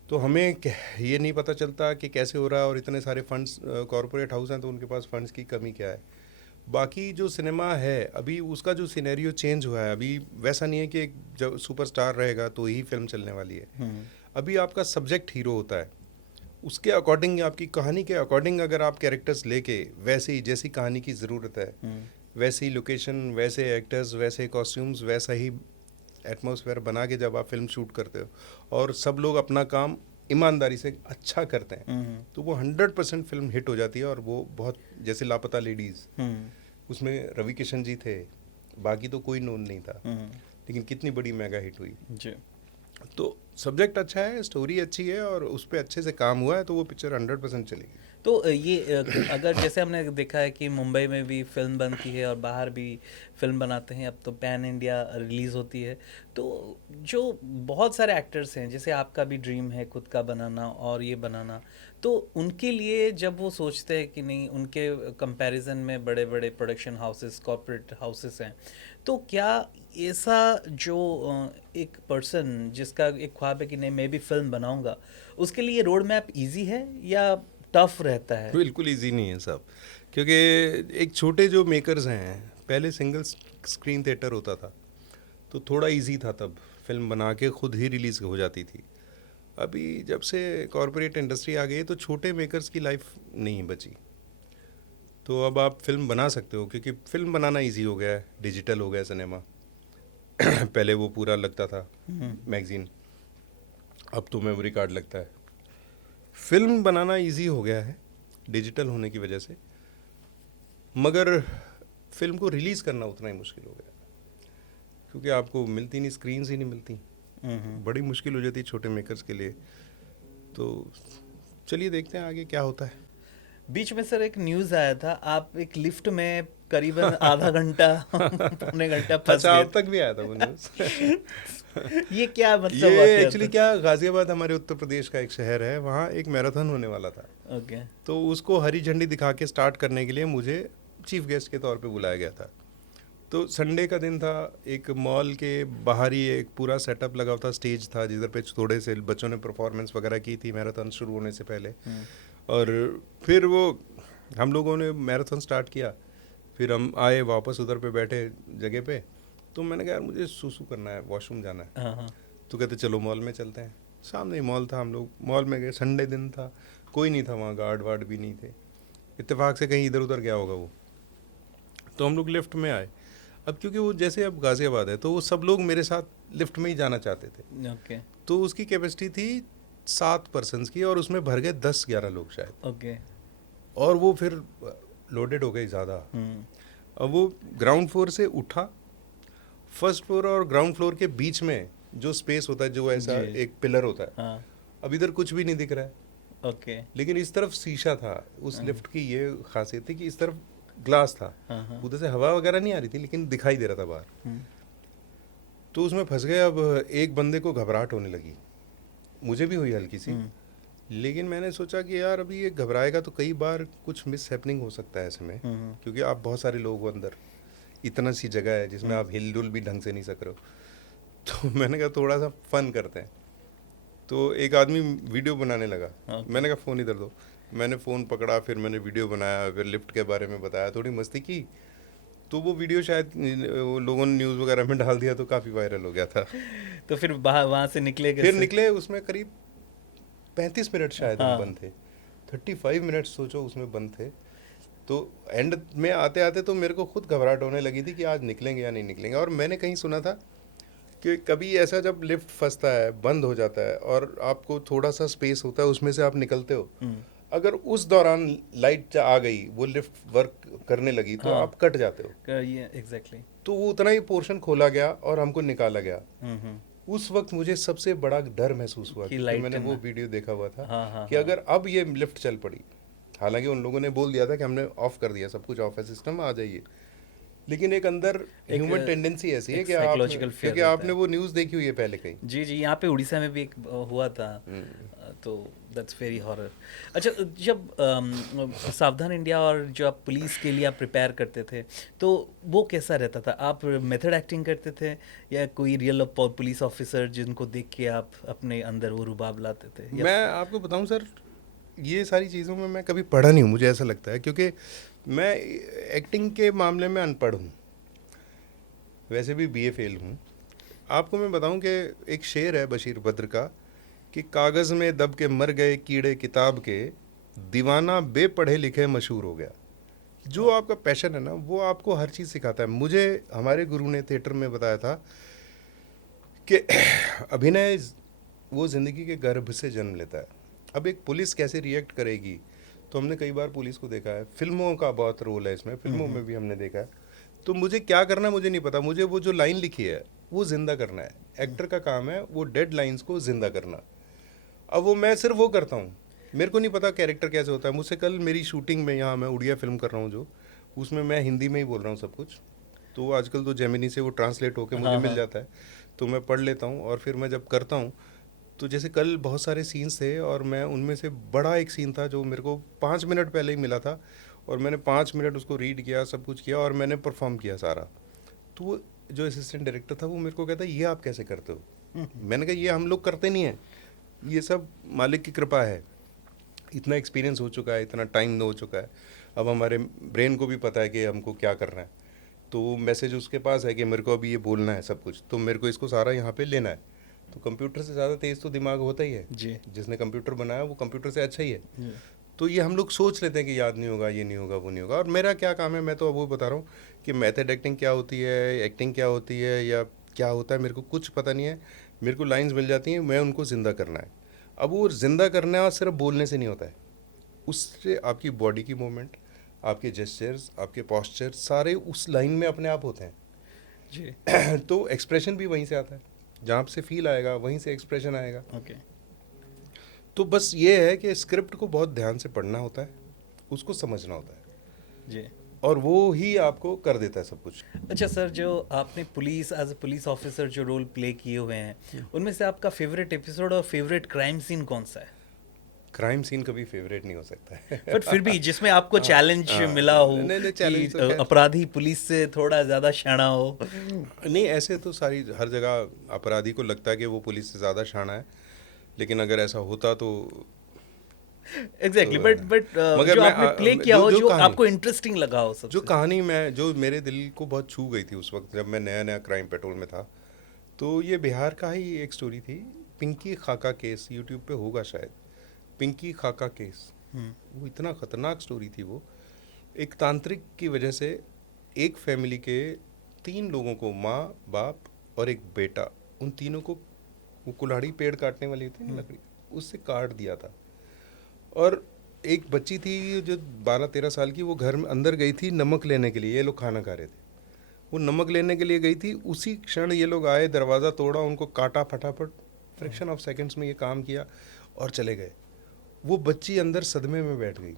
तो हमें ये नहीं पता चलता कि कैसे हो रहा है, और इतने सारे फंड्स कॉरपोरेट हाउस हैं, तो उनके पास फंड्स की कमी क्या है। बाकी जो सिनेमा है अभी, उसका जो सिनेरियो चेंज हुआ है, अभी वैसा नहीं है कि एक जब सुपरस्टार रहेगा तो ही फिल्म चलने वाली है। अभी आपका सब्जेक्ट हीरो होता है, उसके अकॉर्डिंग, आपकी कहानी के अकॉर्डिंग अगर आप कैरेक्टर्स लेके वैसे ही, जैसी कहानी की ज़रूरत है, वैसे ही लोकेशन, वैसे एक्टर्स, वैसे कॉस्ट्यूम्स, वैसा ही एटमॉस्फेयर बना के जब आप फिल्म शूट करते हो, और सब लोग अपना काम ईमानदारी से अच्छा करते हैं, तो वो 100% फिल्म हिट हो जाती है। और वो बहुत, जैसे लापता लेडीज़, उसमें रवि किशन जी थे, बाकी तो कोई नोन नहीं था, लेकिन कितनी बड़ी मेगा हिट हुई। जी। तो सब्जेक्ट अच्छा है, स्टोरी अच्छी है, और उस पर अच्छे से काम हुआ है, तो वो पिक्चर 100% चलेगी। तो अगर जैसे हमने देखा है कि मुंबई में भी फिल्म बनती है और बाहर भी फिल्म बनाते हैं, अब तो पैन इंडिया रिलीज़ होती है, तो जो बहुत सारे एक्टर्स हैं, जैसे आपका भी ड्रीम है खुद का बनाना और ये बनाना, तो उनके लिए जब वो सोचते हैं कि नहीं, उनके कंपैरिजन में बड़े बड़े प्रोडक्शन हाउसेस, कॉर्पोरेट हाउसेस हैं, तो क्या ऐसा जो एक पर्सन जिसका एक ख्वाब है कि नहीं मैं भी फिल्म बनाऊंगा, उसके लिए रोड मैप ईजी है या टफ रहता है? बिल्कुल इजी नहीं है साहब, क्योंकि एक छोटे जो मेकर्स हैं, पहले सिंगल स्क्रीन थिएटर होता था, तो थोड़ा इजी था, तब फिल्म बना के खुद ही रिलीज़ हो जाती थी। अभी जब से कॉरपोरेट इंडस्ट्री आ गई है, तो छोटे मेकर्स की लाइफ नहीं बची। तो अब आप फिल्म बना सकते हो, क्योंकि फिल्म बनाना इजी हो गया है, डिजिटल हो गया सिनेमा। पहले वो पूरा लगता था मैगज़ीन, अब तो मेमोरी कार्ड लगता है। फिल्म बनाना इजी हो गया है डिजिटल होने की वजह से, मगर फिल्म को रिलीज़ करना उतना ही मुश्किल हो गया, क्योंकि आपको मिलती नहीं, स्क्रीन्स ही नहीं मिलती, बड़ी मुश्किल हो जाती है छोटे मेकर्स के लिए। तो चलिए देखते हैं आगे क्या होता है। बीच में सर एक न्यूज़ आया था, आप एक लिफ्ट में करीबन आधा घंटा पौने घंटा फंस अच्छा, गए अब तक भी आया था वो न्यूज़। ये क्या मतलब ये वाकया एक्चुअली था? क्या, गाजियाबाद हमारे उत्तर प्रदेश का एक शहर है, वहाँ एक मैराथन होने वाला था। ओके। तो उसको हरी झंडी दिखा के स्टार्ट करने के लिए मुझे चीफ गेस्ट के तौर पे बुलाया गया था। तो संडे का दिन था, एक मॉल के बाहर ही एक पूरा सेटअप लगा हुआ था, स्टेज था जिधर पे थोड़े से बच्चों ने परफॉर्मेंस वगैरह की थी मैराथन शुरू होने से पहले। और फिर वो हम लोगों ने मैराथन स्टार्ट किया, फिर हम आए वापस उधर पे बैठे जगह पे, तो मैंने कहा यार मुझे सुसु करना है, वॉशरूम जाना है। हाँ। तो कहते चलो मॉल में चलते हैं। सामने ही मॉल था, हम लोग मॉल में गए, संडे दिन था, कोई नहीं था वहाँ, गार्ड वार्ड भी नहीं थे, इत्तेफाक से कहीं इधर उधर गया होगा वो। तो हम लोग लिफ्ट में आए। अब क्योंकि वो जैसे अब गाज़ियाबाद है तो वो सब लोग मेरे साथ लिफ्ट में ही जाना चाहते थे, ओके तो उसकी कैपेसिटी थी 7 पर्सनस की और उसमें भर गए 10-11 लोग शायद, ओके और वो फिर लोडेड हो गई ज़्यादा। अब वो ग्राउंड फ्लोर से उठा, फर्स्ट फ्लोर और ग्राउंड फ्लोर के बीच में जो स्पेस होता है, जो ऐसा जी। एक पिलर होता है, हाँ अब इधर कुछ भी नहीं दिख रहा है, ओके लेकिन इस तरफ शीशा था। उस लिफ्ट की ये खासियत थी कि इस तरफ ग्लास था, हाँ हाँ उधर से हवा वगैरह नहीं आ रही थी लेकिन दिखाई दे रहा था बाहर। हम्म, तो उसमें फंस गए। अब एक बंदे को घबराहट होने लगी, मुझे भी हुई हल्की सी, हम्म, लेकिन मैंने सोचा कि यार अभी ये घबराएगा तो कई बार कुछ मिस हैपनिंग हो सकता है ऐसे में, क्योंकि आप बहुत सारे लोग हो अंदर, इतना सी जगह है जिसमें आप हिलडुल भी ढंग से नहीं सक रहे हो। तो मैंने कहा थोड़ा सा फन करते हैं। तो एक आदमी वीडियो बनाने लगा, Okay. मैंने कहा फ़ोन इधर दो। मैंने फ़ोन पकड़ा, फिर मैंने वीडियो बनाया, फिर लिफ्ट के बारे में बताया, थोड़ी मस्ती की। तो वो वीडियो शायद वो लोगों ने न्यूज़ वगैरह में डाल दिया तो काफ़ी वायरल हो गया था। तो फिर बाहर वहाँ से निकले फिर कैसे? निकले, उसमें करीब 35 मिनट शायद हम हाँ। बंद थे, 35 मिनट सोचो उसमें बंद थे। तो एंड में आते आते तो मेरे को खुद घबराहट होने लगी थी कि आज निकलेंगे या नहीं निकलेंगे। और मैंने कहीं सुना था कि कभी ऐसा जब लिफ्ट फंसता है, बंद हो जाता है और आपको थोड़ा सा स्पेस होता है, उसमें से आप निकलते हो, अगर उस दौरान लाइट आ गई, वो लिफ्ट वर्क करने लगी, तो हाँ। आप कट जाते हो। ये एग्जैक्टली। तो वो उतना ही पोर्शन खोला गया और हमको निकाला गया। हम्म। उस वक्त मुझे सबसे बड़ा डर महसूस हुआ, कि क्योंकि लाइट मैंने वो ना- वीडियो देखा हुआ था हाँ हाँ कि हाँ। अगर अब ये लिफ्ट चल पड़ी, हालांकि उन लोगों ने बोल दिया था कि हमने ऑफ कर दिया, सब कुछ ऑफ है, सिस्टम आ जाइए, लेकिन एक अंदर एक, ह्यूमन टेंडेंसी ऐसी है एक कि आप, psychological fear क्योंकि रहता आपने है। वो न्यूज़ देखी हुई है पहले कहीं। जी जी, यहाँ पे उड़ीसा में भी एक हुआ था। तो दैट्स वेरी हॉरर। अच्छा, जब सावधान इंडिया और जो आप पुलिस के लिए आप प्रिपेयर करते थे, तो वो कैसा रहता था? आप मेथड एक्टिंग करते थे या कोई रियल पुलिस ऑफिसर जिनको देख के आप अपने अंदर वो रुबाब लाते थे या मैं आपको बताऊं सर, ये सारी चीज़ों में मैं कभी पढ़ा नहीं हूँ, मुझे ऐसा लगता है, क्योंकि मैं एक्टिंग के मामले में अनपढ़ हूँ, वैसे भी बीए फेल हूँ। आपको मैं बताऊं कि एक शेर है बशीर बद्र का कि कागज़ में दब के मर गए कीड़े किताब के, दीवाना बेपढ़े लिखे मशहूर हो गया। जो आपका पैशन है ना, वो आपको हर चीज़ सिखाता है। मुझे हमारे गुरु ने थिएटर में बताया था कि अभिनय वो ज़िंदगी के गर्भ से जन्म लेता है। अब एक पुलिस कैसे रिएक्ट करेगी, तो हमने कई बार पुलिस को देखा है, फिल्मों का बहुत रोल है इसमें, फिल्मों में भी हमने देखा है। तो मुझे क्या करना मुझे नहीं पता, मुझे वो जो लाइन लिखी है वो जिंदा करना है। एक्टर का काम है वो डेड लाइंस को जिंदा करना। अब वो मैं सिर्फ वो करता हूँ, मेरे को नहीं पता कैरेक्टर कैसे होता है। मुझसे कल मेरी शूटिंग में, यहाँ मैं उड़िया फिल्म कर रहा हूँ जो, उसमें मैं हिंदी में ही बोल रहा हूँ सब कुछ, तो आजकल तो जेमिनी से वो ट्रांसलेट होकर मुझे मिल जाता है, तो मैं पढ़ लेता हूँ। और फिर मैं जब करता हूँ, तो जैसे कल बहुत सारे सीन्स थे और मैं उनमें से बड़ा एक सीन था जो मेरे को 5 मिनट पहले ही मिला था, और मैंने 5 मिनट उसको रीड किया, सब कुछ किया और मैंने परफॉर्म किया सारा। तो वो जो असिस्टेंट डायरेक्टर था वो मेरे को कहता है ये आप कैसे करते हो? मैंने कहा ये हम लोग करते नहीं हैं, ये सब मालिक की कृपा है। इतना एक्सपीरियंस हो चुका है, इतना टाइम हो चुका है, अब हमारे ब्रेन को भी पता है कि हमको क्या करना है। तो वो मैसेज उसके पास है कि मेरे को अभी ये बोलना है सब कुछ, तो मेरे को इसको सारा यहाँ पे लेना है। तो कंप्यूटर से ज़्यादा तेज़ तो दिमाग होता ही है जी जिसने कंप्यूटर बनाया, वो कंप्यूटर से अच्छा ही है। जी। तो ये हम लोग सोच लेते हैं कि याद नहीं होगा, ये नहीं होगा, वो नहीं होगा। और मेरा क्या काम है, मैं तो अब वो बता रहा हूँ कि मेथड एक्टिंग क्या होती है, एक्टिंग क्या होती है, या क्या होता है, मेरे को कुछ पता नहीं है। मेरे को लाइंस मिल जाती हैं, मैं उनको ज़िंदा करना है। अब वो ज़िंदा करना सिर्फ बोलने से नहीं होता है, उससे आपकी बॉडी की मूवमेंट, आपके जेस्चर्स, आपके पॉस्चर सारे उस लाइन में अपने आप होते हैं जी तो एक्सप्रेशन भी वहीं से आता है, जहाँ से फील आएगा वहीं से एक्सप्रेशन आएगा। ओके। तो बस ये है कि स्क्रिप्ट को बहुत ध्यान से पढ़ना होता है, उसको समझना होता है, जी। और वो ही आपको कर देता है सब कुछ। अच्छा सर, जो आपने police as a police officer जो रोल प्ले किए हुए हैं, उनमें से आपका फेवरेट एपिसोड और फेवरेट क्राइम सीन कौन सा है? क्राइम सीन कभी फेवरेट नहीं हो सकता है बट फिर भी जिसमें आपको चैलेंज मिला हो नहीं, challenge कि तो खैर- अपराधी पुलिस से थोड़ा ज्यादा शाना हो। नहीं, ऐसे तो सारी हर जगह अपराधी को लगता है कि वो पुलिस से ज़्यादा शाना है, लेकिन अगर ऐसा होता तो एग्जैक्टली, बट मगर जो मैं, आपने प्ले किया हो, जो कहानी- आपको इंटरेस्टिंग लगा हो जो सबसे। कहानी जो मेरे दिल को बहुत छू गई थी उस वक्त जब मैं नया नया क्राइम पेट्रोल में था, तो ये बिहार का ही एक स्टोरी थी पिंकी खाका केस, यूट्यूब पे होगा शायद, पिंकी खाका केस। वो इतना ख़तरनाक स्टोरी थी वो। एक तांत्रिक की वजह से एक फैमिली के 3 लोगों को, माँ बाप और एक बेटा, उन तीनों को वो कुल्हाड़ी पेड़ काटने वाली होती है ना लकड़ी, उससे काट दिया था। और एक बच्ची थी जो 12-13 साल की, वो घर में अंदर गई थी नमक लेने के लिए, ये लोग खाना खा रहे थे, वो नमक लेने के लिए गई थी, उसी क्षण ये लोग आए, दरवाज़ा तोड़ा, उनको काटा फटाफट, फ्रैक्शन ऑफ सेकंड्स में ये काम किया और चले गए। वो बच्ची अंदर सदमे में बैठ गई।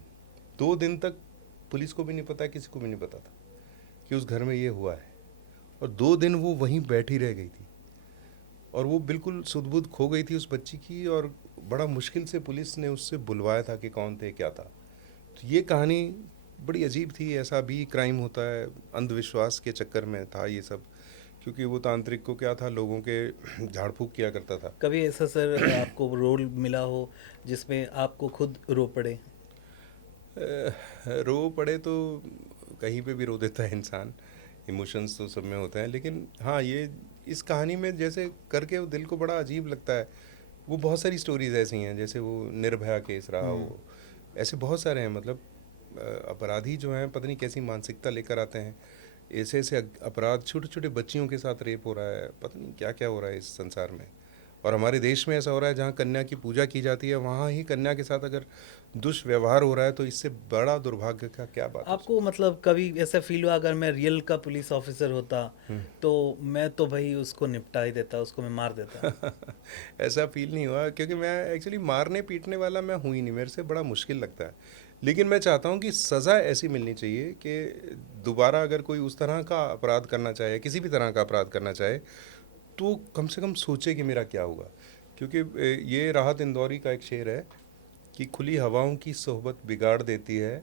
2 दिन तक पुलिस को भी नहीं पता, किसी को भी नहीं पता था कि उस घर में ये हुआ है। और 2 दिन वो वहीं बैठी रह गई थी और वो बिल्कुल सुध-बुध खो गई थी उस बच्ची की। और बड़ा मुश्किल से पुलिस ने उससे बुलवाया था कि कौन थे, क्या था। तो ये कहानी बड़ी अजीब थी। ऐसा भी क्राइम होता है, अंधविश्वास के चक्कर में था ये सब, क्योंकि वो तांत्रिक को क्या था, लोगों के झाड़ फूक किया करता था। कभी ऐसा सर आपको रोल मिला हो जिसमें आपको खुद रो पड़े? रो पड़े तो कहीं पे भी रो देता है इंसान, इमोशंस तो सब में होते हैं। लेकिन हाँ, ये इस कहानी में जैसे करके वो दिल को बड़ा अजीब लगता है। वो बहुत सारी स्टोरीज ऐसी हैं, जैसे वो निर्भया केस रहा हो, ऐसे बहुत सारे हैं। मतलब अपराधी जो हैं पता नहीं कैसी मानसिकता लेकर आते हैं, ऐसे ऐसे अपराध, छोटे छोटे बच्चियों के साथ रेप हो रहा है, पता नहीं क्या क्या हो रहा है इस संसार में। और हमारे देश में ऐसा हो रहा है जहाँ कन्या की पूजा की जाती है, वहाँ ही कन्या के साथ अगर दुष्व्यवहार हो रहा है, तो इससे बड़ा दुर्भाग्य का क्या बात है। आपको मतलब कभी ऐसा फील हुआ अगर मैं रियल का पुलिस ऑफिसर होता तो मैं तो भाई उसको निपटा ही देता, उसको मैं मार देता? ऐसा फील नहीं हुआ, क्योंकि मैं एक्चुअली मारने पीटने वाला मैं हूँ ही नहीं, मेरे से बड़ा मुश्किल लगता है। लेकिन मैं चाहता हूँ कि सज़ा ऐसी मिलनी चाहिए कि दोबारा अगर कोई उस तरह का अपराध करना चाहे, किसी भी तरह का अपराध करना चाहे, तो कम से कम सोचे कि मेरा क्या होगा। क्योंकि ये राहत इंदौरी का एक शेर है कि खुली हवाओं की सोहबत बिगाड़ देती है,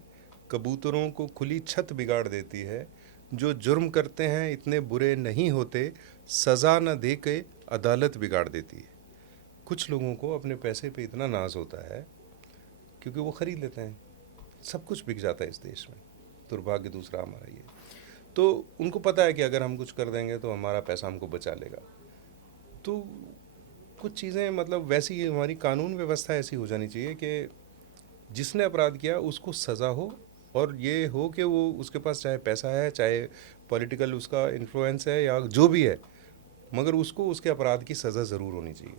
कबूतरों को खुली छत बिगाड़ देती है, जो जुर्म करते हैं इतने बुरे नहीं होते, सज़ा न दे के अदालत बिगाड़ देती है। कुछ लोगों को अपने पैसे पे इतना नाज होता है क्योंकि वो ख़रीद लेते हैं, सब कुछ बिक जाता है इस देश में। दुर्भाग्य दूसरा हमारा ये, तो उनको पता है कि अगर हम कुछ कर देंगे तो हमारा पैसा हमको बचा लेगा। तो कुछ चीज़ें मतलब वैसी हमारी कानून व्यवस्था ऐसी हो जानी चाहिए कि जिसने अपराध किया उसको सज़ा हो, और ये हो कि वो उसके पास चाहे पैसा है, चाहे पॉलिटिकल उसका इन्फ्लुएंस है, या जो भी है, मगर उसको उसके अपराध की सज़ा ज़रूर होनी चाहिए,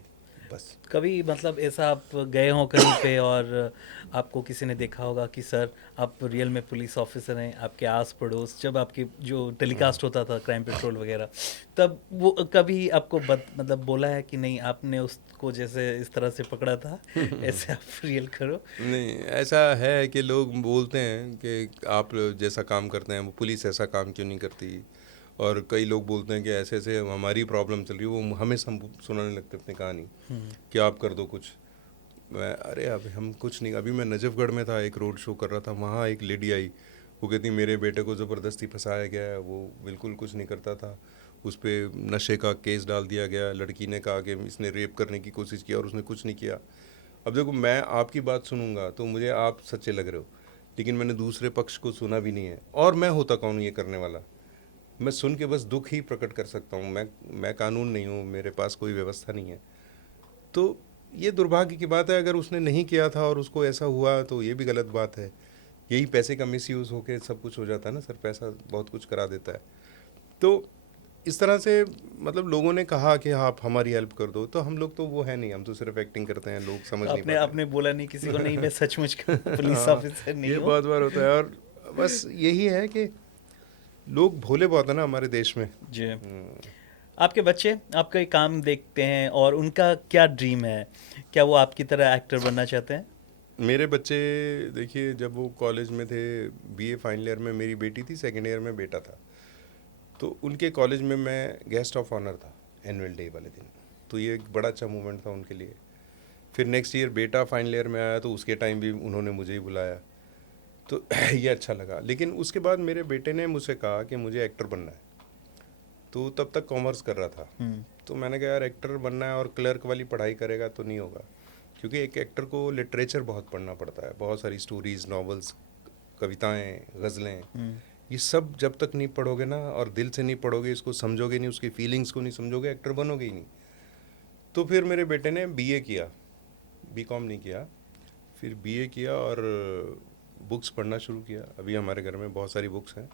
बस। कभी मतलब ऐसा आप गए हो कहीं पे और आपको किसी ने देखा होगा कि सर आप रियल में पुलिस ऑफिसर हैं, आपके आस पड़ोस जब आपके जो टेलीकास्ट होता था क्राइम पेट्रोल वगैरह, तब वो कभी आपको मतलब बोला है कि नहीं आपने उसको जैसे इस तरह से पकड़ा था ऐसे आप रियल करो? नहीं, ऐसा है कि लोग बोलते हैं कि आप जैसा काम करते हैं वो पुलिस ऐसा काम क्यों नहीं करती, और कई लोग बोलते हैं कि ऐसे ऐसे हमारी प्रॉब्लम चल रही है, वो हमें सुनाने लगते अपनी कहानी कि आप कर दो कुछ। मैं अरे अभी हम कुछ नहीं, अभी मैं नजफगढ़ में था, एक रोड शो कर रहा था, वहाँ एक लेडी आई, वो कहती मेरे बेटे को ज़बरदस्ती फंसाया गया है, वो बिल्कुल कुछ नहीं करता था, उस पर नशे का केस डाल दिया गया, लड़की ने कहा कि इसने रेप करने की कोशिश की और उसने कुछ नहीं किया। अब देखो, मैं आपकी बात सुनूंगा तो मुझे आप सच्चे लग रहे हो, लेकिन मैंने दूसरे पक्ष को सुना भी नहीं है, और मैं होता कौन ये करने वाला। मैं सुन के बस दुख ही प्रकट कर सकता हूँ। मैं कानून नहीं हूँ, मेरे पास कोई व्यवस्था नहीं है। तो ये दुर्भाग्य की बात है, अगर उसने नहीं किया था और उसको ऐसा हुआ तो ये भी गलत बात है। यही पैसे का मिसयूज़ होके सब कुछ हो जाता है ना सर, पैसा बहुत कुछ करा देता है। तो इस तरह से मतलब लोगों ने कहा कि हाँ आप हमारी हेल्प कर दो, तो हम लोग तो वो है नहीं, हम तो सिर्फ एक्टिंग करते हैं, लोग समझ नहीं आपने पाते। आपने बोला नहीं किसी को, नहीं मैं सचमुच पुलिस हाँ, ऑफिसर नहीं ये हूँ? बहुत बार होता है। और बस यही है कि लोग भोले बहुत है ना हमारे देश में। जी। आपके बच्चे आपका ये काम देखते हैं और उनका क्या ड्रीम है? क्या वो आपकी तरह एक्टर बनना चाहते हैं? मेरे बच्चे देखिए, जब वो कॉलेज में थे, बीए फाइनल ईयर में मेरी बेटी थी, सेकेंड ईयर में बेटा था, तो उनके कॉलेज में मैं गेस्ट ऑफ ऑनर था एनुअल डे वाले दिन। तो ये एक बड़ा अच्छा मोमेंट था उनके लिए। फिर नेक्स्ट ईयर बेटा फाइनल ईयर में आया, तो उसके टाइम भी उन्होंने मुझे ही बुलाया, तो ये अच्छा लगा। लेकिन उसके बाद मेरे बेटे ने मुझसे कहा कि मुझे एक्टर बनना है, तो तब तक कॉमर्स कर रहा था। तो मैंने कहा यार एक्टर बनना है और क्लर्क वाली पढ़ाई करेगा तो नहीं होगा, क्योंकि एक एक्टर को लिटरेचर बहुत पढ़ना पड़ता है, बहुत सारी स्टोरीज, नॉवेल्स, कविताएं, गज़लें, ये सब जब तक नहीं पढ़ोगे ना और दिल से नहीं पढ़ोगे, इसको समझोगे नहीं, उसकी फीलिंग्स को नहीं समझोगे, एक्टर बनोगे ही नहीं। तो फिर मेरे बेटे ने बीए किया, बीकॉम नहीं किया, फिर बीए किया और बुक्स पढ़ना शुरू किया। अभी हमारे घर में बहुत सारी बुक्स हैं।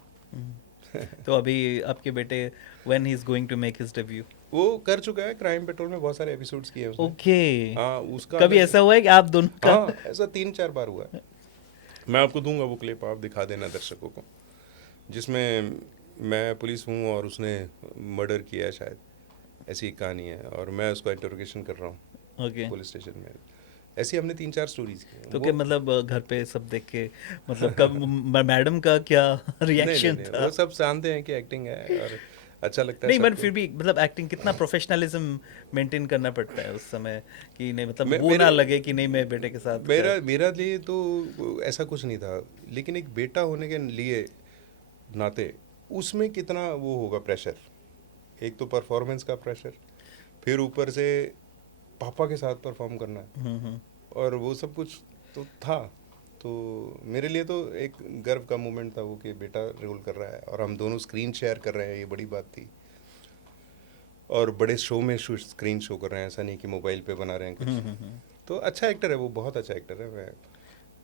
तो अभी आपके बेटे when he is going to make his debut? वो कर चुका है, क्राइम पेट्रोल में बहुत सारे एपिसोड्स किए हैं उसने। ओके। हाँ उसका कभी ऐसा हुआ है कि आप दोनों का? हाँ ऐसा 3-4 बार हुआ है। मैं आपको दूंगा वो क्लिप, आप दिखा देना दर्शकों को, जिसमें मैं पुलिस हूँ और उसने मर्डर किया है शायद, ऐसी एक कहानी है और मैं उसका इंटरोगेशन कर रहा हूँ ओके। पुलिस स्टेशन में। ऐसी हमने 3-4 स्टोरीज की हैं। तो वो- क्या मतलब घर पे सब देख के मतलब कब मैडम का क्या रिएक्शन नहीं, था? वो सब जानते हैं कि एक्टिंग है और अच्छा लगता है नहीं बट सबको। फिर भी मतलब एक्टिंग कितना प्रोफेशनलिज्म मेंटेन करना पड़ता है उस समय कि नहीं मतलब मे- वो मेरे- ना लगे कि नहीं मैं बेटे के साथ मेरा लिए तो ऐसा कुछ नहीं था, लेकिन एक बेटा होने के लिए नाते उसमें कितना वो होगा प्रेशर। एक तो परफॉर्मेंस का प्रेशर, फिर ऊपर से पापा के साथ परफॉर्म करना है, हम्म। और वो सब कुछ तो था। तो मेरे लिए तो एक गर्व का मोमेंट था वो कि बेटा रोल कर रहा है और हम दोनों स्क्रीन शेयर कर रहे हैं, ये बड़ी बात थी। और बड़े शो में स्क्रीन शो कर रहे हैं, ऐसा नहीं कि मोबाइल पे बना रहे हैं कुछ। तो अच्छा एक्टर है वो, बहुत अच्छा एक्टर है। मैं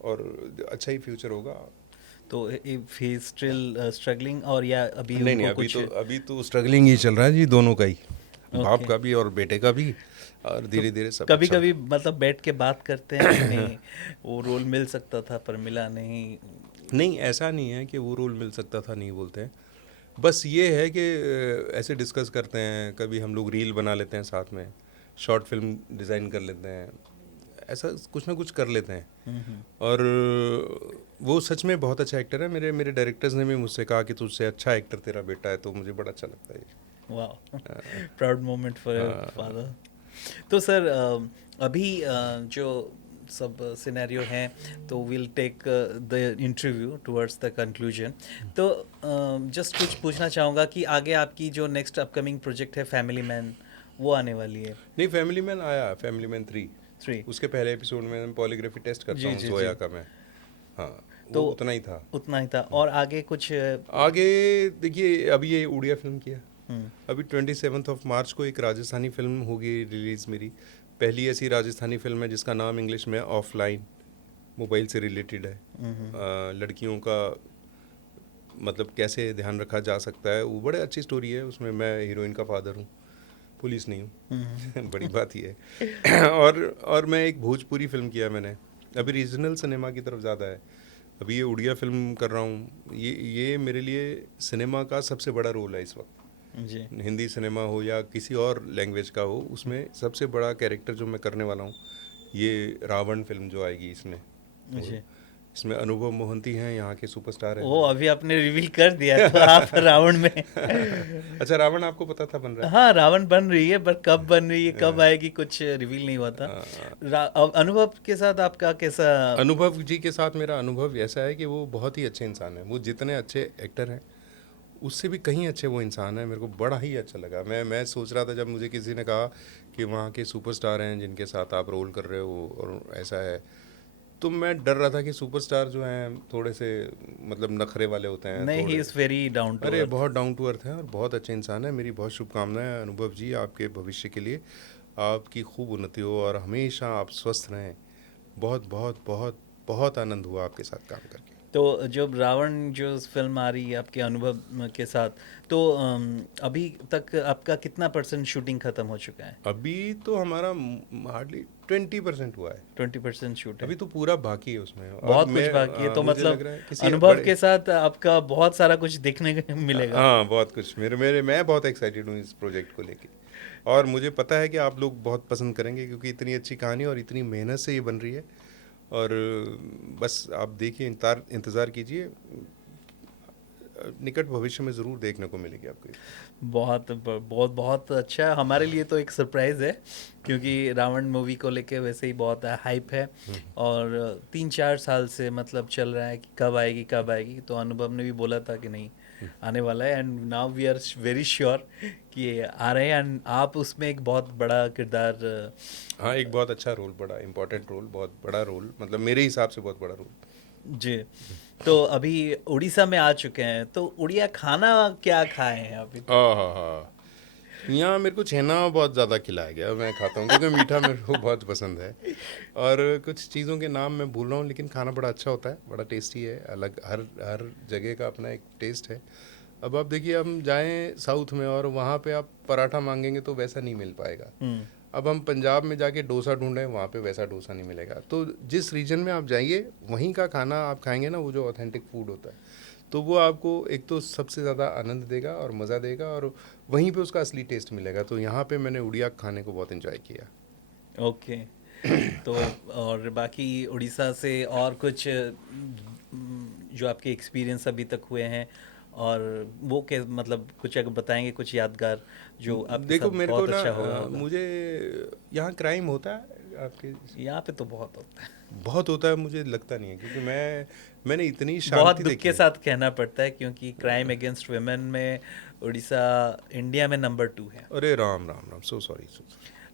और अच्छा ही फ्यूचर होगा। तो इफ ही स्टिल स्ट्रगलिंग और या अभी नहीं नहीं, उनको कुछ अभी तो स्ट्रगलिंग ही चल रहा है जी, दोनों का ही, बाप ओके। का भी और बेटे का भी, और तो धीरे धीरे सब कभी अच्छा। कभी मतलब बैठ के बात करते हैं कि नहीं वो रोल मिल सकता था पर मिला नहीं? नहीं ऐसा नहीं है कि वो रोल मिल सकता था नहीं बोलते हैं, बस ये है कि ऐसे डिस्कस करते हैं, कभी हम लोग रील बना लेते हैं साथ में, शॉर्ट फिल्म डिज़ाइन कर लेते हैं, ऐसा कुछ ना कुछ कर लेते हैं। और वो सच में बहुत अच्छा एक्टर है। मेरे डायरेक्टर्स ने भी मुझसे कहा कि तुझसे अच्छा एक्टर तेरा बेटा है, तो मुझे बड़ा अच्छा लगता है ये। वाह, प्राउड मोमेंट फॉर फादर। तो सर अभी जो सब सिनेरियो हैं तो will take the interview towards the conclusion. तो जस्ट कुछ पूछना चाहूँगा कि आगे आपकी जो नेक्स्ट अपकमिंग प्रोजेक्ट है फैमिली मैन, वो आने वाली है? नहीं, फैमिली मैन आया, फैमिली मैन 3, 3? उसके पहले एपिसोड में मैं पॉलीग्राफी टेस्ट करता जी हूँ जी जोया जी। का मैं। हाँ तो वो उतना ही था। उतना ही था और आगे कुछ आगे देखिए, अभी ये उड़िया फिल्म किया, हम्म, अभी 27 मार्च को एक राजस्थानी फिल्म होगी रिलीज़ मेरी, पहली ऐसी राजस्थानी फिल्म है जिसका नाम इंग्लिश में ऑफलाइन, मोबाइल से रिलेटेड है। लड़कियों का मतलब कैसे ध्यान रखा जा सकता है, वो बड़े अच्छी स्टोरी है। उसमें मैं हीरोइन का फादर हूँ, पुलिस नहीं हूँ बड़ी बात ये है। और मैं एक भोजपुरी फिल्म किया मैंने, अभी रीजनल सिनेमा की तरफ ज़्यादा है। अभी ये उड़िया फिल्म कर रहा हूँ, ये मेरे लिए सिनेमा का सबसे बड़ा रोल है इस वक्त। जी हिंदी सिनेमा हो या किसी और लैंग्वेज का हो, उसमें सबसे बड़ा कैरेक्टर जो मैं करने वाला हूँ, ये रावण फिल्म जो आएगी इसमें। जी। इसमें अनुभव मोहंती हैं, यहाँ के सुपरस्टार हैं। ओ अभी आपने रिवील कर दिया तो आप रावण में अच्छा, रावण आपको पता था बन रहा है? हाँ रावण बन रही है पर कब बन रही है कब आएगी कुछ रिवील नहीं हुआ था। अनुभव के साथ आपका कैसा? अनुभव जी के साथ मेरा अनुभव ऐसा है कि वो बहुत ही अच्छे इंसान हैं। वो जितने अच्छे एक्टर हैं उससे भी कहीं अच्छे वो इंसान है। मेरे को बड़ा ही अच्छा लगा। मैं सोच रहा था जब मुझे किसी ने कहा कि वहाँ के सुपरस्टार हैं जिनके साथ आप रोल कर रहे हो और ऐसा है, तो मैं डर रहा था कि सुपरस्टार जो हैं थोड़े से मतलब नखरे वाले होते हैं नहीं, ही थोड़े। इज वेरी डाउन टू अरे बहुत डाउन टू अर्थ है और बहुत अच्छे इंसान है। मेरी बहुत शुभकामनाएं अनुभव जी आपके भविष्य के लिए, आपकी खूब उन्नति हो और हमेशा आप स्वस्थ रहें। बहुत बहुत बहुत बहुत आनंद हुआ आपके साथ काम करके। तो जब रावण जो फिल्म आ रही है आपके अनुभव के साथ, तो अभी तक आपका कितना % शूटिंग खत्म हो चुका है? अभी तो हमारा हार्डली 20% हुआ है। 20% शूट है, अभी तो पूरा बाकी है उसमें और बहुत कुछ मैं बाकी है। तो मुझे लग मतलब रहा है किसी अनुभव बड़े के साथ आपका बहुत सारा कुछ देखने को मिलेगा। हाँ बहुत कुछ। मेरे मैं बहुत एक्साइटेड हूँ इस प्रोजेक्ट को लेके, और मुझे पता है कि आप लोग बहुत पसंद करेंगे क्योंकि इतनी अच्छी कहानी और इतनी मेहनत से ये बन रही है। और बस आप देखिए, इंतज़ार कीजिए, निकट भविष्य में ज़रूर देखने को मिलेगी आपको। बहुत बहुत बहुत अच्छा। हमारे लिए तो एक सरप्राइज़ है क्योंकि रावण मूवी को लेके वैसे ही बहुत हाइप है और 3-4 साल से मतलब चल रहा है कि कब आएगी कब आएगी। तो अनुभव ने भी बोला था कि नहीं आने वाला है and now we are very sure कि ये आ रहे हैं एंड आप उसमें एक बहुत बड़ा किरदार। हाँ, एक बहुत अच्छा रोल, बड़ा इम्पोर्टेंट रोल, बहुत बड़ा रोल, मतलब मेरे हिसाब से बहुत बड़ा रोल। जी। तो अभी उड़ीसा में आ चुके हैं तो उड़िया खाना क्या खाए हैं अभी? हाँ हाँ हाँ, यहाँ मेरे को छेना बहुत ज़्यादा खिलाया गया, मैं खाता हूँ क्योंकि मीठा मेरे को बहुत पसंद है। और कुछ चीज़ों के नाम मैं भूल रहा हूँ, लेकिन खाना बड़ा अच्छा होता है, बड़ा टेस्टी है। अलग हर हर जगह का अपना एक टेस्ट है। अब आप देखिए, हम जाएं साउथ में और वहाँ पे आप पराठा मांगेंगे तो वैसा नहीं मिल पाएगा। अब हम पंजाब में जाके डोसा ढूंढें, वहाँ पे वैसा डोसा नहीं मिलेगा। तो जिस रीजन में आप जाइए वहीं का खाना आप खाएंगे ना, वो जो ऑथेंटिक फूड होता है, तो वो आपको एक तो सबसे ज़्यादा आनंद देगा और मज़ा देगा, और वहीं पे उसका असली टेस्ट मिलेगा। तो यहाँ पे मैंने उड़िया खाने को बहुत एंजॉय किया। ओके। तो और बाकी उड़ीसा से और कुछ जो आपके एक्सपीरियंस अभी तक हुए हैं, और वो के मतलब कुछ अगर बताएंगे कुछ यादगार जो आपके देखो साथ मेरे को बहुत ना अच्छा हुआ होगा। मुझे यहाँ क्राइम होता है आपके, यहाँ पे तो बहुत होता है, बहुत होता है, मुझे लगता नहीं है, क्योंकि मैंने इतनी बहुत शांति दुख देखी के है। साथ कहना पड़ता है, क्योंकि क्राइम अगेंस्ट वुमेन में उड़ीसा इंडिया में नंबर 2 है। अरे Ram Ram Ram, so sorry.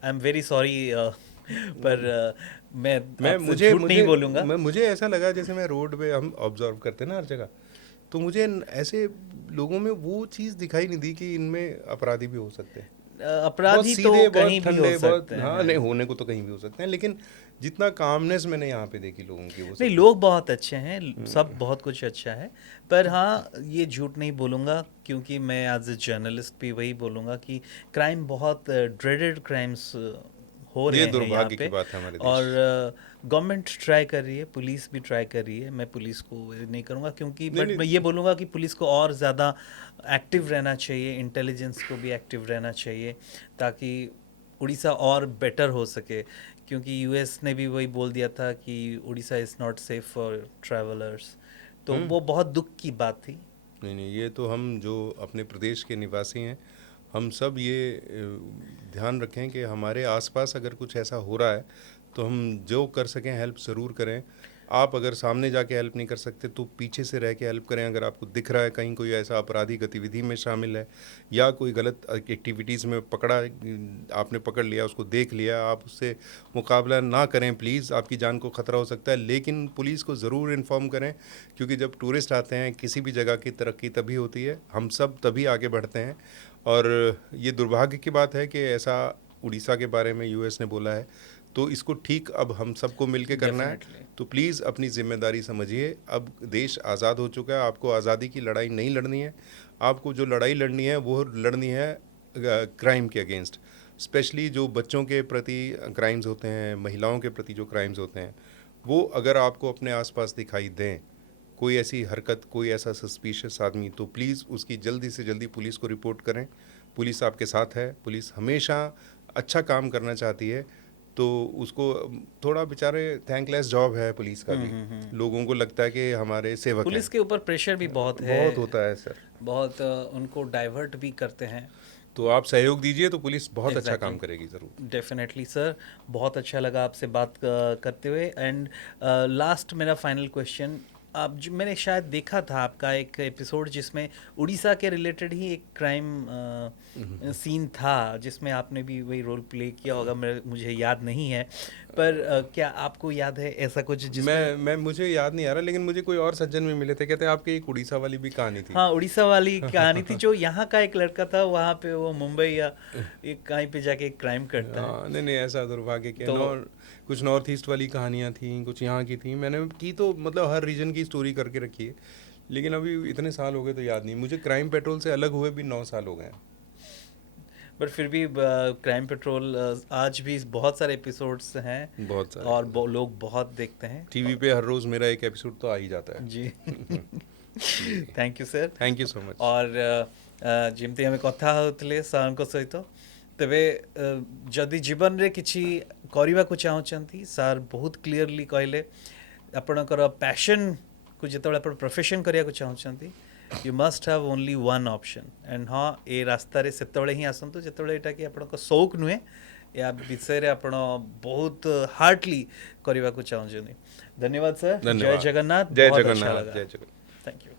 I am very sorry, पर मैं मैं आपसे मुझे झूठ नहीं बोलूँगा। मुझे ऐसा लगा जैसे मैं रोड पे, हम ऑब्जर्व करते हैं ना हर जगह, तो मुझे ऐसे लोगों में वो चीज़ दिखाई नहीं दी कि इनमें अपराधी भी हो सकते हैं। बहुत अपराधी तो सीधे, कहीं बहुत भी हो ठंडे, बहुत, सकते हाँ हैं। नहीं, होने को तो कहीं भी हो सकते हैं, लेकिन जितना कामनेस मैंने यहाँ पे देखी लोगों की, वो नहीं, सब लोग बहुत अच्छे हैं, सब बहुत कुछ अच्छा है। पर हाँ, ये झूठ नहीं बोलूँगा, क्योंकि मैं एज ए जर्नलिस्ट भी वही बोलूँगा कि क्राइम बहुत ड्रेडेड क्राइम्स हो रहे ये हैं यहाँ दुर्भाग्य की पे। बात है हमारे देश। और गवर्नमेंट ट्राई कर रही है, पुलिस भी ट्राई कर रही है। मैं पुलिस को नहीं करूँगा, क्योंकि नहीं बट नहीं, मैं ये बोलूँगा कि पुलिस को और ज़्यादा एक्टिव रहना चाहिए, इंटेलिजेंस को भी एक्टिव रहना चाहिए, ताकि उड़ीसा और बेटर हो सके। क्योंकि यूएस ने भी वही बोल दिया था कि Orissa is not safe for travellers, तो वो बहुत दुख की बात थी। नहीं नहीं, ये तो हम जो अपने प्रदेश के निवासी हैं, हम सब ये ध्यान रखें कि हमारे आसपास अगर कुछ ऐसा हो रहा है तो हम जो कर सकें हेल्प ज़रूर करें। आप अगर सामने जाके हेल्प नहीं कर सकते तो पीछे से रह के हेल्प करें। अगर आपको दिख रहा है कहीं कोई ऐसा अपराधी गतिविधि में शामिल है या कोई गलत एक्टिविटीज़ में पकड़ा, आपने पकड़ लिया, उसको देख लिया, आप उससे मुकाबला ना करें प्लीज़, आपकी जान को ख़तरा हो सकता है। लेकिन पुलिस को ज़रूर इन्फॉर्म करें, क्योंकि जब टूरिस्ट आते हैं किसी भी जगह की तरक्की तभी होती है, हम सब तभी आगे बढ़ते हैं। और ये दुर्भाग्य की बात है कि ऐसा उड़ीसा के बारे में यूएस ने बोला है, तो इसको ठीक अब हम सबको मिलके करना है। Definitely. तो प्लीज़ अपनी जिम्मेदारी समझिए। अब देश आज़ाद हो चुका है, आपको आज़ादी की लड़ाई नहीं लड़नी है। आपको जो लड़ाई लड़नी है वो लड़नी है क्राइम के अगेंस्ट, स्पेशली जो बच्चों के प्रति क्राइम्स होते हैं, महिलाओं के प्रति जो क्राइम्स होते हैं, वो अगर आपको अपने आसपास दिखाई दें कोई ऐसी हरकत, कोई ऐसा सस्पिशियस आदमी, तो प्लीज़ उसकी जल्दी से जल्दी पुलिस को रिपोर्ट करें। पुलिस आपके साथ है, पुलिस हमेशा अच्छा काम करना चाहती है। तो उसको थोड़ा, बेचारे थैंकलेस जॉब है पुलिस का भी। लोगों को लगता है कि हमारे सेवक हैं। पुलिस के ऊपर प्रेशर भी बहुत है, बहुत होता है सर। बहुत उनको डाइवर्ट भी करते हैं। तो आप सहयोग दीजिए तो पुलिस बहुत अच्छा Exactly. काम करेगी ज़रूर। डेफिनेटली सर, बहुत अच्छा लगा आपसे बात करते हुए। एंड लास्ट मेरा फाइनल क्वेश्चन, आप मैंने शायद देखा था आपका एक एपिसोड जिसमें उड़ीसा के रिलेटेड ही एक क्राइम सीन था, जिसमें आपने भी वही रोल प्ले किया होगा, मुझे याद नहीं है। पर क्या आपको याद है ऐसा कुछ जिसमें? मैं मुझे याद नहीं आ रहा, लेकिन मुझे कोई और सज्जन में मिले थे, कहते हैं आपकी एक उड़ीसा वाली भी कहानी थी। हाँ, उड़ीसा वाली कहानी थी, जो यहाँ का एक लड़का था, वहाँ पे वो मुंबई या एक कहीं पे जाके क्राइम करता है। हाँ, नहीं नहीं, ऐसा दुर्भाग्य के तो कुछ नॉर्थ ईस्ट वाली कहानियाँ थी, कुछ यहाँ की थी। मैंने की तो मतलब हर रीजन की स्टोरी करके रखी है, लेकिन अभी इतने साल हो गए तो याद नहीं मुझे। क्राइम पेट्रोल से अलग हुए भी 9 साल हो गए हैं। बट फिर भी क्राइम पेट्रोल आज भी बहुत सारे एपिसोड्स हैं, बहुत सारे, और लोग बहुत देखते हैं टीवी पे हर रोज़ मेरा एक एपिसोड तो आ ही जाता है जी। Thank you sir, thank you so much. और जेमती आम कथा होतले सार सहित, तेबे जदि जीवन रे किछि करबाकू चाहूँगी, सार बहुत क्लीयरली कहले आपणकर पैशन को जिते प्रोफेशन करने चाहूँगी, you must have only one option. And हाँ, ये रास्ता रे सेतबेले ही आसतु जितेबाला एटा कि आपणक शौक नुहे, या विषय रे आपण बहुत हार्टली करने को चाहूँगी। धन्यवाद सर। जय जगन्नाथ। जय बहुत अच्छा जगन्नाथ, लगा। जय जगन्नाथ। Thank you.